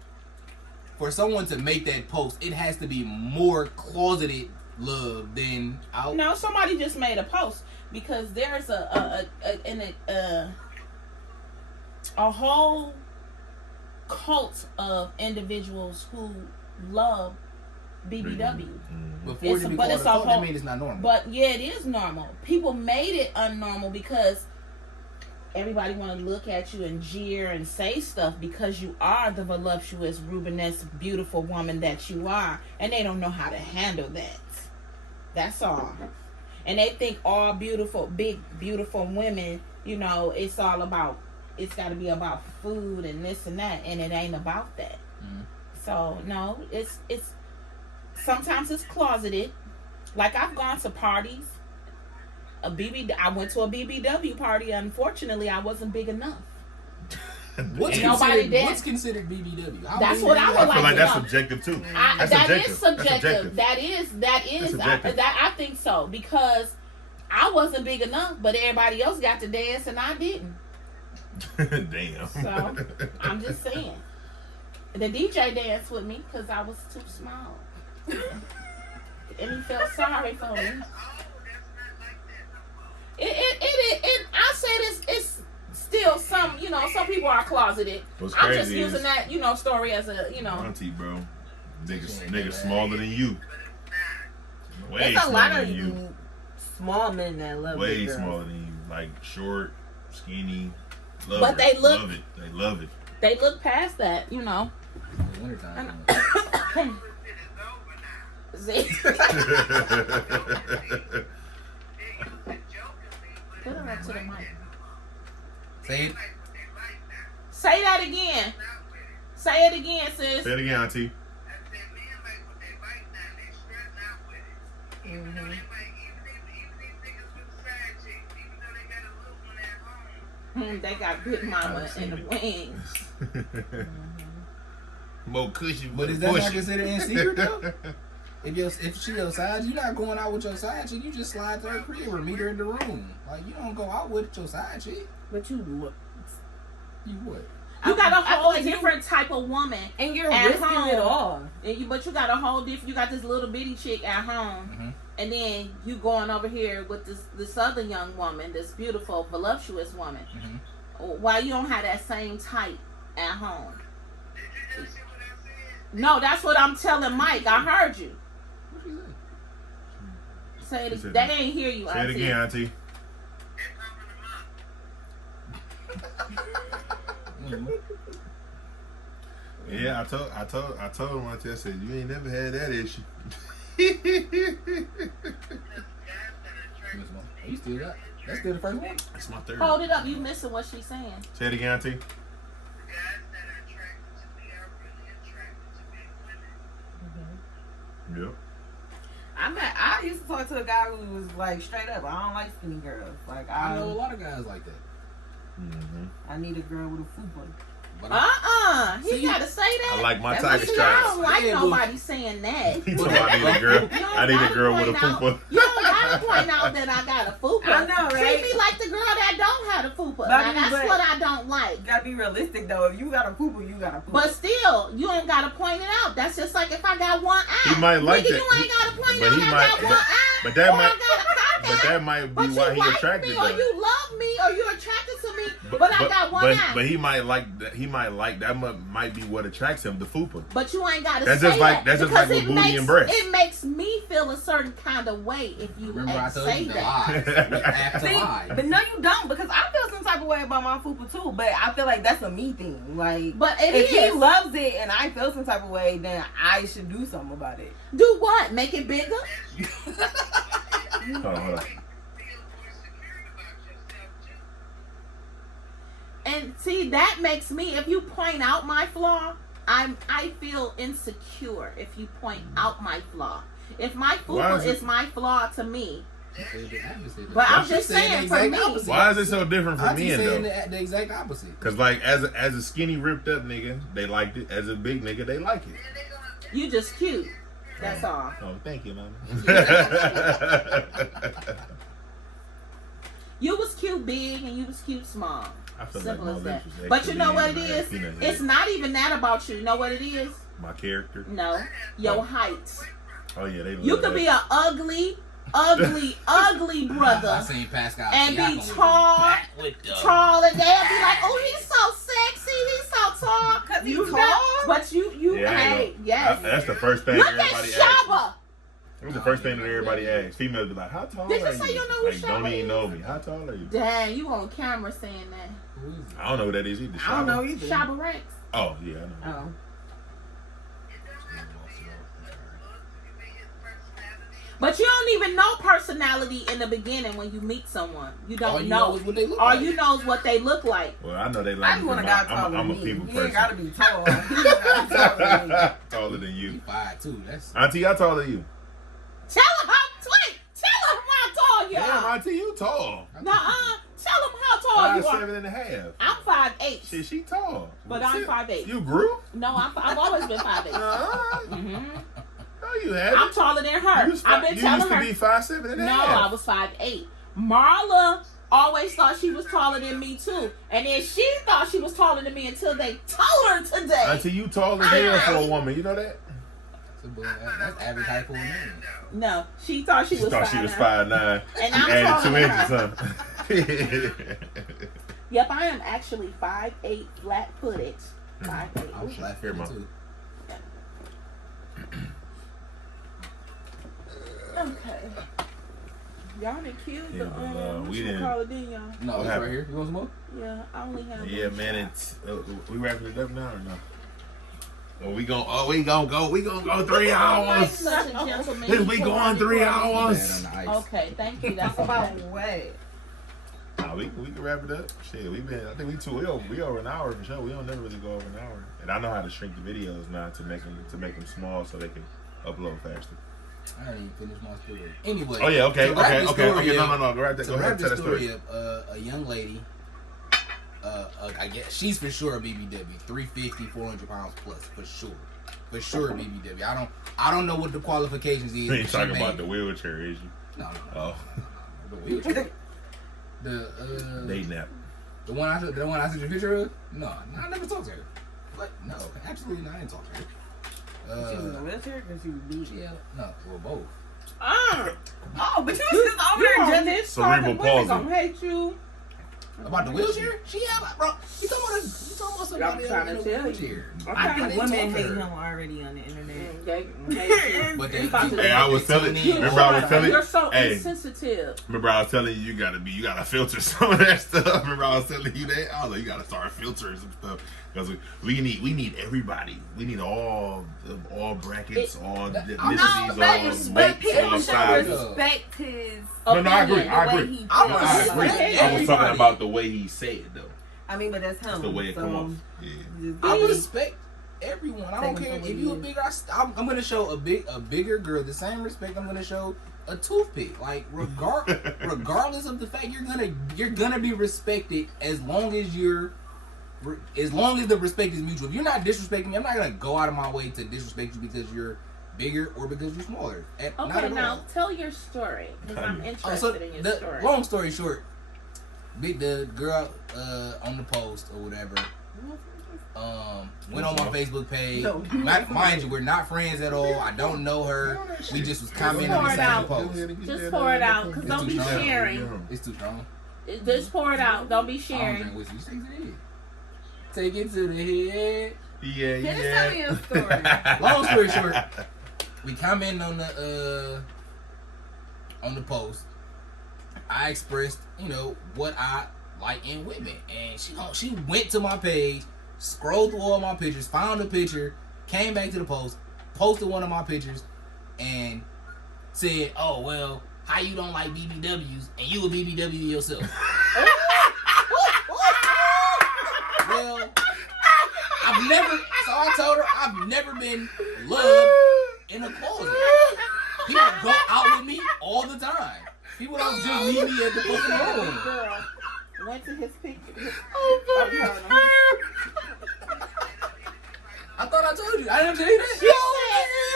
for someone to make that post, it has to be more closeted love than out. No, somebody just made a post because there's a whole cult of individuals who love BBW. Before it be but called it's a a cult, that whole- means it's not normal. But yeah, it is normal. People made it unnormal because everybody want to look at you and jeer and say stuff because you are the voluptuous, Rubenesque, beautiful woman that you are, and they don't know how to handle that. That's all. And they think all beautiful, big, beautiful women, you know, it's got to be about food and this and that, and it ain't about that. So no, it's sometimes it's closeted. Like I've gone to parties. I went to a BBW party. Unfortunately, I wasn't big enough. What's considered BBW? That's what I would I like feel like to that's know. subjective too. That That's is subjective. That is. That's subjective. I think so because I wasn't big enough, but everybody else got to dance and I didn't. Damn. So I'm just saying. The DJ danced with me because I was too small, and he felt sorry for me. I said it's still some, you know, some people are closeted. What's I'm just crazy using is- that, you know, story as a, you know. Auntie, bro. Niggas smaller than you. Way There's a lot smaller of than you. small men that love Way big girls. smaller than you. Like short, skinny. Love But her. they look- Love it. They love it. They look past that, you know. The wintertime. See? Put her up to the mic. Say it. Say that again. Say it again, sis. Say it again, Auntie. They got Big Mama in the wings. More cushion, But is that not considered in secret though? If she your side, you're not going out with your side chick. You just slide to her crib or meet her in the room. Like you don't go out with your side chick. But you would. You what? You got a I feel whole like you- different type of woman. And you're At risking home. it all. But you got a whole different. You got this little bitty chick at home, Mhm. and then you going over here with this other young woman, this beautiful, voluptuous woman. Why you don't have that same type at home? No, that's what I'm telling Mike. I heard you. What you say? Say it. She said They that. ain't hear you. Say it Auntie. again, Auntie. Yeah, I told him, Auntie, I said, you ain't never had that issue. You still got? That's still the first one. That's my third. Hold it up. You missing what she's saying. Say it again, Auntie. Yep. I used to talk to a guy who was like straight up. I don't like skinny girls. Like I know a lot of guys like that. Mm-hmm. I need a girl with a fupa. But He See, gotta say that. I like my That's tiger what See, I stripes. don't like Yeah, nobody saying that. He told me I need a girl. I need a girl with a fupa. You don't gotta point out that I got a fupa. I know, right? Treat me like the girl that don't have a fupa. But Now, that's but- what I don't like. You gotta be realistic though. If you got a fupa, you got a fupa. But still, you don't gotta point it out. That's just like if I got one eye. He might like Nigga, that. you ain't gotta point But out he I might- got one eye. but that or might- I got a cock But eye. that might be But you why he like attracted me, or though. you love me, or you're attracted to me, but I got one eye. But he might like that. He might like that. Might be what attracts him, the fupa. But you ain't gotta That's say just like- that. that's just because like with it booty makes, and breast. It makes me feel a certain kind of way if you remember I told say you the that. lies. We have to See, lie. but no, you don't, because I feel some type of way about my fupa too. But I feel like that's a me thing. Like, But it if he is. loves it and I feel some type of way, then I should do something about it. Do what? Make it bigger? Hold on. And see, that makes me, if you point out my flaw, I feel insecure if you point out my flaw. If my Why fupa is it- is my flaw to me, But but I'm just saying for me. Why is it so different for Auntie's men saying though? the exact opposite. Cause like as a skinny ripped up nigga, they liked it. As a big nigga, they like it. You just cute. That's all. Oh, thank you, mama. You was cute big and you was cute small. I feel Simple like as my that. lips was But extra you know big what it and I had is? peanut head. It's not even that about you. You know what it is? My character. No. Your height. Oh yeah, they. You could be an ugly brother. I seen Pascal And be Siakam tall, back with the- tall, and they'll be like, "Oh, he's so sexy, he's so tall." 'Cause he's You tall? not- but you, Yeah, hey, yes. That's the first thing Look at everybody asks. Shaba. It was the first thing that everybody asks. Females be like, "How tall Did you are say you?" you know who Like, don't Shaba even is? know me. How tall are you? Dang, you on camera saying that? Who is it? I don't know who that is either. I don't know Shaba? either. Shaba Rex. Oh yeah, I know. Oh. But you don't even know personality in the beginning when you meet someone. You All don't you know. know is what they look All like. you know is what they look like. Well, I know they like I just me. want a 'cause guy taller I'm a than people me. He person. ain't gotta be tall. He just gotta be taller than me. Taller than He you. 5'2". That's Auntie, how tall are you? Tell him how tall you Damn, are. Auntie, you tall. Nuh-uh. Tell him how tall you are. 5'7.5". I'm 5'8". Shit, she tall. But What's I'm it? 5'8". You grew? No, I've always been 5'8". No, you I'm haven't. taller than her. You, was I've been you telling used to her. be 5'7.5". No, I was 5'8". Marla always thought she was taller than me too, and then she thought she was taller than me until they told her today. Auntie, you tall as hell for a woman. You know that? that's average height for a man. No, she thought she She was thought 5'9". she was 5'9". And You I'm added taller 2 than inches, huh? Yep, I am actually 5'8", flat-footed. 5'8". I'm flat Here, footed Mom. too. Okay. Y'all done killed Yeah, the but, what we you didn't- call it, didn't y'all? No, What it's happened? right here. You want some more? Yeah, I only have Yeah, one man, shot. it's we wrapping it up now or no? We gonna go 3 hours. Such a gentleman. This we going 3 hours. Bad on the ice. Okay, thank you. That's About okay. what? Nah, we can wrap it up. Shit, I think we over an hour for sure. We don't never really go over an hour. And I know how to shrink the videos now to make them small so they can upload faster. I didn't even finish my story. Anyway. Oh yeah, okay. to wrap the story up- No. Go right there. To Go ahead, wrap tell the that story story. up, a young lady, I guess she's for sure a BBW, 350, 400 pounds plus, for sure BBW. I don't know what the qualifications is. You ain't but she talking made about the it. wheelchair, is you? No. Oh, The wheelchair. they nap. The one I sent you a picture of? No, I never talked to her. What? No, absolutely not. I didn't talk to her. She was in a wheelchair because she was beat. Yeah, no, well, both. Oh, but you was just over there You on just this Cerebral talking, women palsy. gonna hate you. About the wheelchair? She had like, bro. You talking about somebody I'm trying in to a tell you. wheelchair? I think didn't women talk to hate her. him already on the internet. But they, Hey, I was telling you. You're Remember, I was telling You're you. so Hey, insensitive. remember, I was telling you you gotta filter some of that stuff. Remember, I was telling you that. I was like, you gotta start filtering some stuff because we need everybody. We need all brackets, all ethnicities, But all weights, people all should sizes. respect his No, I agree. opinion, I the way agree. he I feels. I agree. respect I was talking everybody. about the way he said it, though. I mean, but that's him. That's the way it come off. Yeah. I respect everyone. I don't Take care him if for you a you. bigger. I'm gonna show a bigger girl the same respect I'm gonna show a toothpick. Like regardless of the fact you're gonna be respected as long as the respect is mutual. If you're not disrespecting me, I'm not gonna go out of my way to disrespect you because you're bigger or because you're smaller. Not Okay, at now all. tell your story because I'm interested in your story. Long story short, the girl on the post or whatever went on my Facebook page. Mind you, we're not friends at all. I don't know her. We just was commenting on the same post. Just pour it out, because don't be too strong. sharing. It's too strong. Just pour it out. Don't be I don't sharing. drink whiskey. Take it to the head. Yeah, Just tell me a story. Long story short, we commented on the post. I expressed, what I like in women, and she went to my page, scrolled through all my pictures, found a picture, came back to the post, posted one of my pictures, and said, "Oh well, how you don't like BBWs and you a BBW yourself?" Well, I told her I've never been loved in a closet. People go out with me all the time. People don't just leave me at the fucking room. Girl went to his picture. I thought I told you. I didn't tell you that.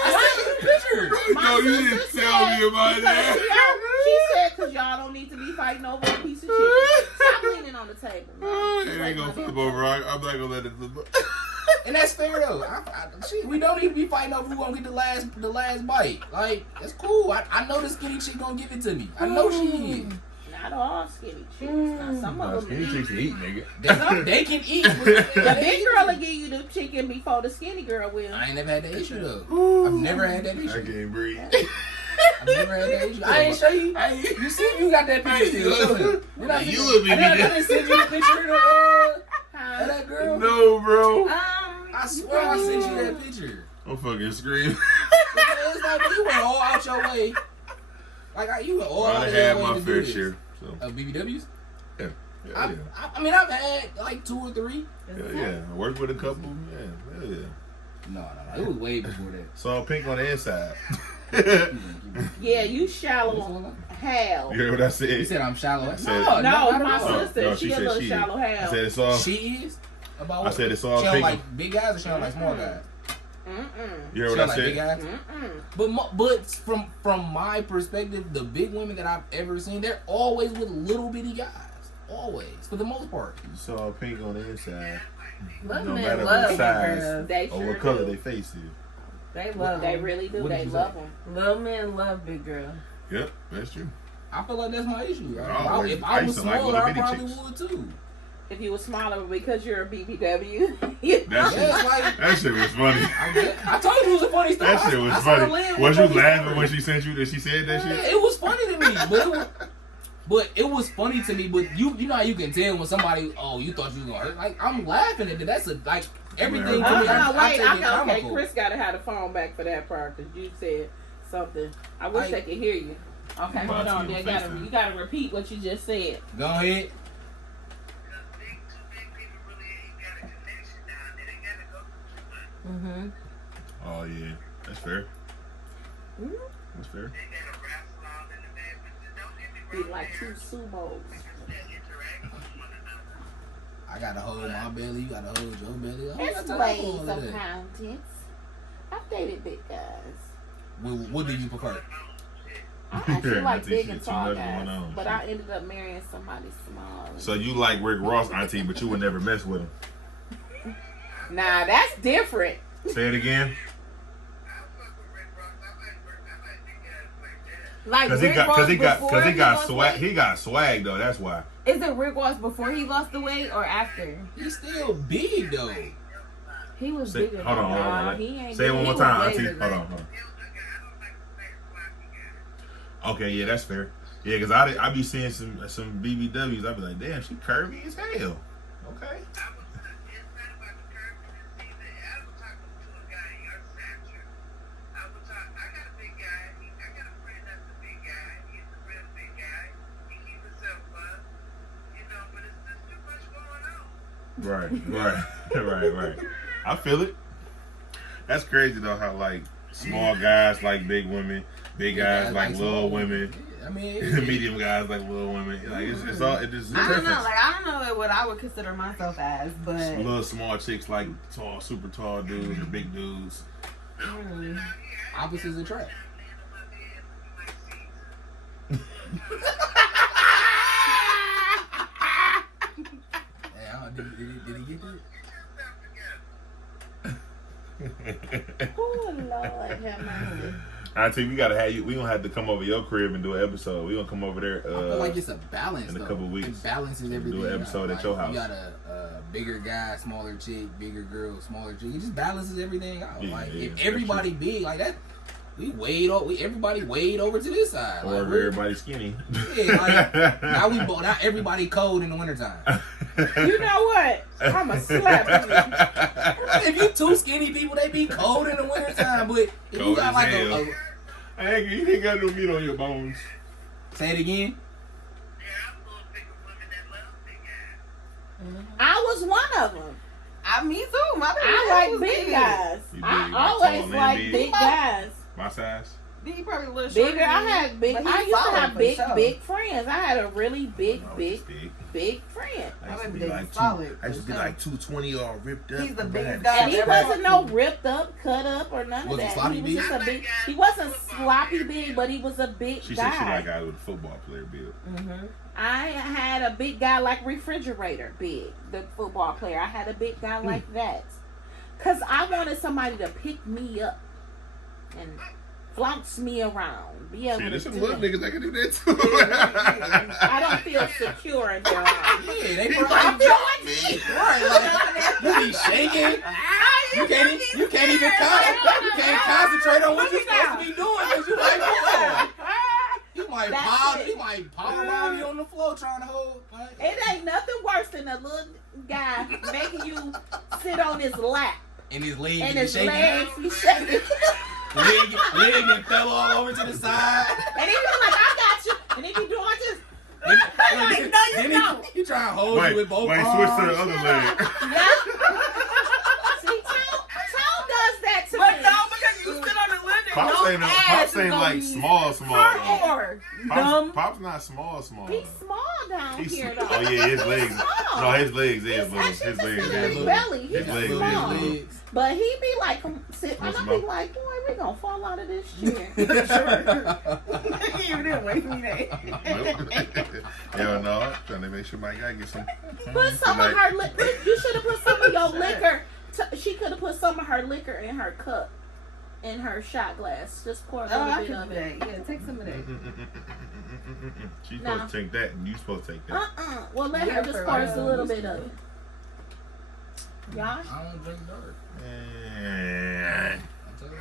I sent you the picture. No, you didn't tell me about that. She said, because y'all don't need to be fighting over a piece of chicken. Stop leaning on the table. It ain't gonna flip over. I'm not gonna let it flip over. And that's fair though. We don't need to be fighting over who gonna get the last bite. Like, that's cool. I know the skinny chick gonna give it to me. I know she is. Not all skinny chicks. Now, some of them Skinny chicks can eat, nigga. They can eat. The big girl will give you the chicken before the skinny girl will. I ain't never had that issue though. I've never had that I issue. can't breathe. I've never had that issue. I ain't show you. You see, you got that picture still. Show him. You would be I didn't send you the picture of that girl. No, bro. I swear I sent you that picture. I'm fucking screaming. It's like you went all out your way. Like you went all out I your had way my to do fair this. share. So Of BBWs? yeah. I mean, I've had like 2 or 3. Yeah. I worked with a couple. Yeah. No. It was way before that. Saw pink on the inside. Yeah, you shallow hell. You heard what I said? You said I'm shallow. I said- No, No, not my at all. sister, No, she she a said little she shallow I hell. said it's all. She is? About I what? said it's all She don't pink. like big guys or she don't like small guys? You heard She what I don't like big said? guys? But from my perspective, the big women that I've ever seen, they're always with little bitty guys. Always, for the most part. You saw pink on the inside. Little No men matter love what big size girls. They or sure what color do. they face is. They love They them. really do. What did They you love say? them. Little men love big girls. Yep, that's true. I feel like that's my issue. Oh, If I I was used to like smaller, little I bitty probably chicks. would too. If you were smaller because you're a BBW. you That shit, Yeah, it's like, that shit was funny. I told you it was a funny story. That shit was I started funny. laughing Was with you funny laughing stories. when she sent you that she said that Yeah, shit? it was funny to me, but it was funny to me. But you know how you can tell when somebody, oh, you thought you was gonna hurt. Like I'm laughing at it. That's everything to me. I Wait, take it okay. comical. Chris gotta have the phone back for that part because you said something. I wish they could hear you. Okay, I'm hold about on. to You get FaceTime. gotta repeat what you just said. Go ahead. Mm-hmm. Oh yeah, that's fair. That's fair. Be like 2 sumos. I gotta hold my belly. You gotta hold your belly. I It's got time for ways all of of that. contents. I've dated big guys. What do you prefer? I actually Yeah, like auntie, big shit, and too tall much guys, going on, but shit. I ended up marrying somebody small. So you like Rick Ross, auntie, but you would never mess with him. Nah, that's different. Say it again. Like Cause Rick Ross he before got lost swag. weight? He got swag though. That's why. Is it Rick Ross before he lost the weight or after? He's still big though. He was Say, bigger. hold on, hold on. Nah, he ain't Say it big. one He more was time, way Auntie. bigger. Hold on. Okay, yeah, that's fair. Yeah, cause I be seeing some BBWs. I be like, damn, she curvy as hell. Okay. Right. I feel it. That's crazy though. How like small guys like big women, big guys like little women. I mean, Medium guys like little women. Like it's all it just. I don't know. Like I don't know what I would consider myself as, but little small chicks like tall, super tall dudes or big dudes. opposites attract. Did he get that? Oh Lord, have mercy. I tell you, we gotta have you. We gonna have to come over your crib and do an episode. We gonna come over there. I feel like it's a balance in a though. couple weeks. It balances everything. Do an episode at your house. You got a bigger guy, smaller chick, bigger girl, smaller chick. It just balances everything out. Yeah, like yeah, if everybody big like that, everybody weighed over to this side. Or like, everybody skinny. Yeah, like now everybody cold in the wintertime. You know what? I'ma slap you. If you two skinny people, they be cold in the wintertime. But if Cold you got as like hell. Hey, you ain't got no meat on your bones. say it again. I was one of them. Me too. My baby I daddy like was big big. guys. You big, I you always tall and like big. big guys. My size. He probably a little Bigger. shorter I than had me, big. but I he's used to solid have for big, sure. big friends. I had a really big, No, big, just big. big friend. I used to baby be daddy's like solid, I used to be for like 220 all ripped up. He's the I biggest had to guy And he I've ever wasn't talked no to. ripped up, cut up, or none of Was he that. sloppy He was big? just a big. He wasn't sloppy big, but he was a big She guy. said she like guys with a football player build. I had a big guy like Refrigerator big, the football player. I had a big guy like that. Because I wanted somebody to pick me up and flounce me around. Be able Shit, to there's some do little that. niggas that can do that too. I don't feel secure in their arms. Yeah, they I probably feel like right. Like you be shaking. You can't even concentrate on what you're supposed to be doing because you like whoa. He might power bomb you on the floor trying to hold. Like, It ain't nothing worse than a little guy making you sit on his lap and his leg and be his shaking. legs be shaking. leg and fell all over to the side. And he be like, I got you. And he be doing this. Then, Like, no, you then don't. he try to hold you with both wait, arms. switch to the other leg. Yeah. See, Tone does that to But me. no, because you sit on the window, Pops no ain't ass Pops is ain't gonna like be small. though. or dumb. Pops not small. He's small down He's- here, though. oh yeah, his legs. Small. No, his legs is He's little. actually His legs considered is big little. belly. His He's legs is small. little. But he be like, sit, and I be like, boy, we gonna fall out of this chair. You didn't wake me there. Hell no. Trying to make sure my guy gets some. Put some of her liquor. You should have put some of your liquor. She could have put some of her liquor in her cup, in her shot glass. Just pour a little I bit can of do it. that. Yeah, take some of that. She's supposed to take that, and you supposed to take that. Well, let her just pour us a little bit of it. Josh? I don't drink dark. Man. I'm telling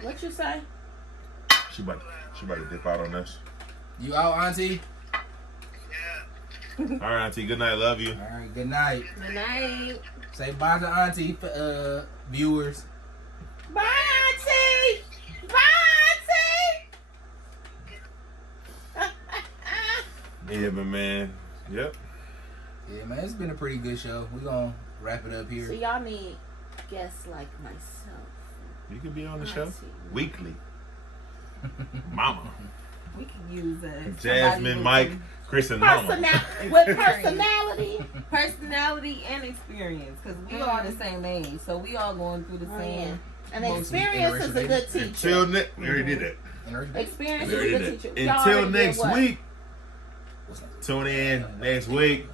you. What you say? She about to dip out on us. You out, Auntie? All right, Auntie. Good night. Love you. All right, good night. Good night. Say bye to Auntie, viewers. Bye, Auntie! Bye, Auntie! Yeah, but man. Yep. Yeah, man, it's been a pretty good show. We're going to wrap it up here. So y'all need guests like myself. You can be on the show Auntie. weekly. Mama. We can use Jazmyne, Mike, Chris, and Mama. With personality. personality and experience, because we all the same age, so we all going through the same. And experience is a good teacher. Until next, we already did that. Experience We is already a did good teacher. that. Y'all Until already did next what? week. Tune in next week.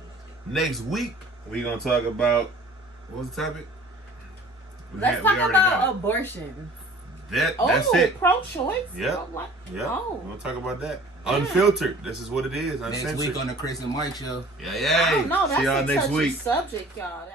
Next week, we gonna talk about what was the topic? Let's talk about abortion. That's it. Pro-choice. Yep. Like, Yep. Oh. We'll talk about that. Unfiltered. This is what it is. Next Uncensored. week on the Chris and Mike show. Yeah. I don't know. See y'all That's a next touchy week. subject, y'all.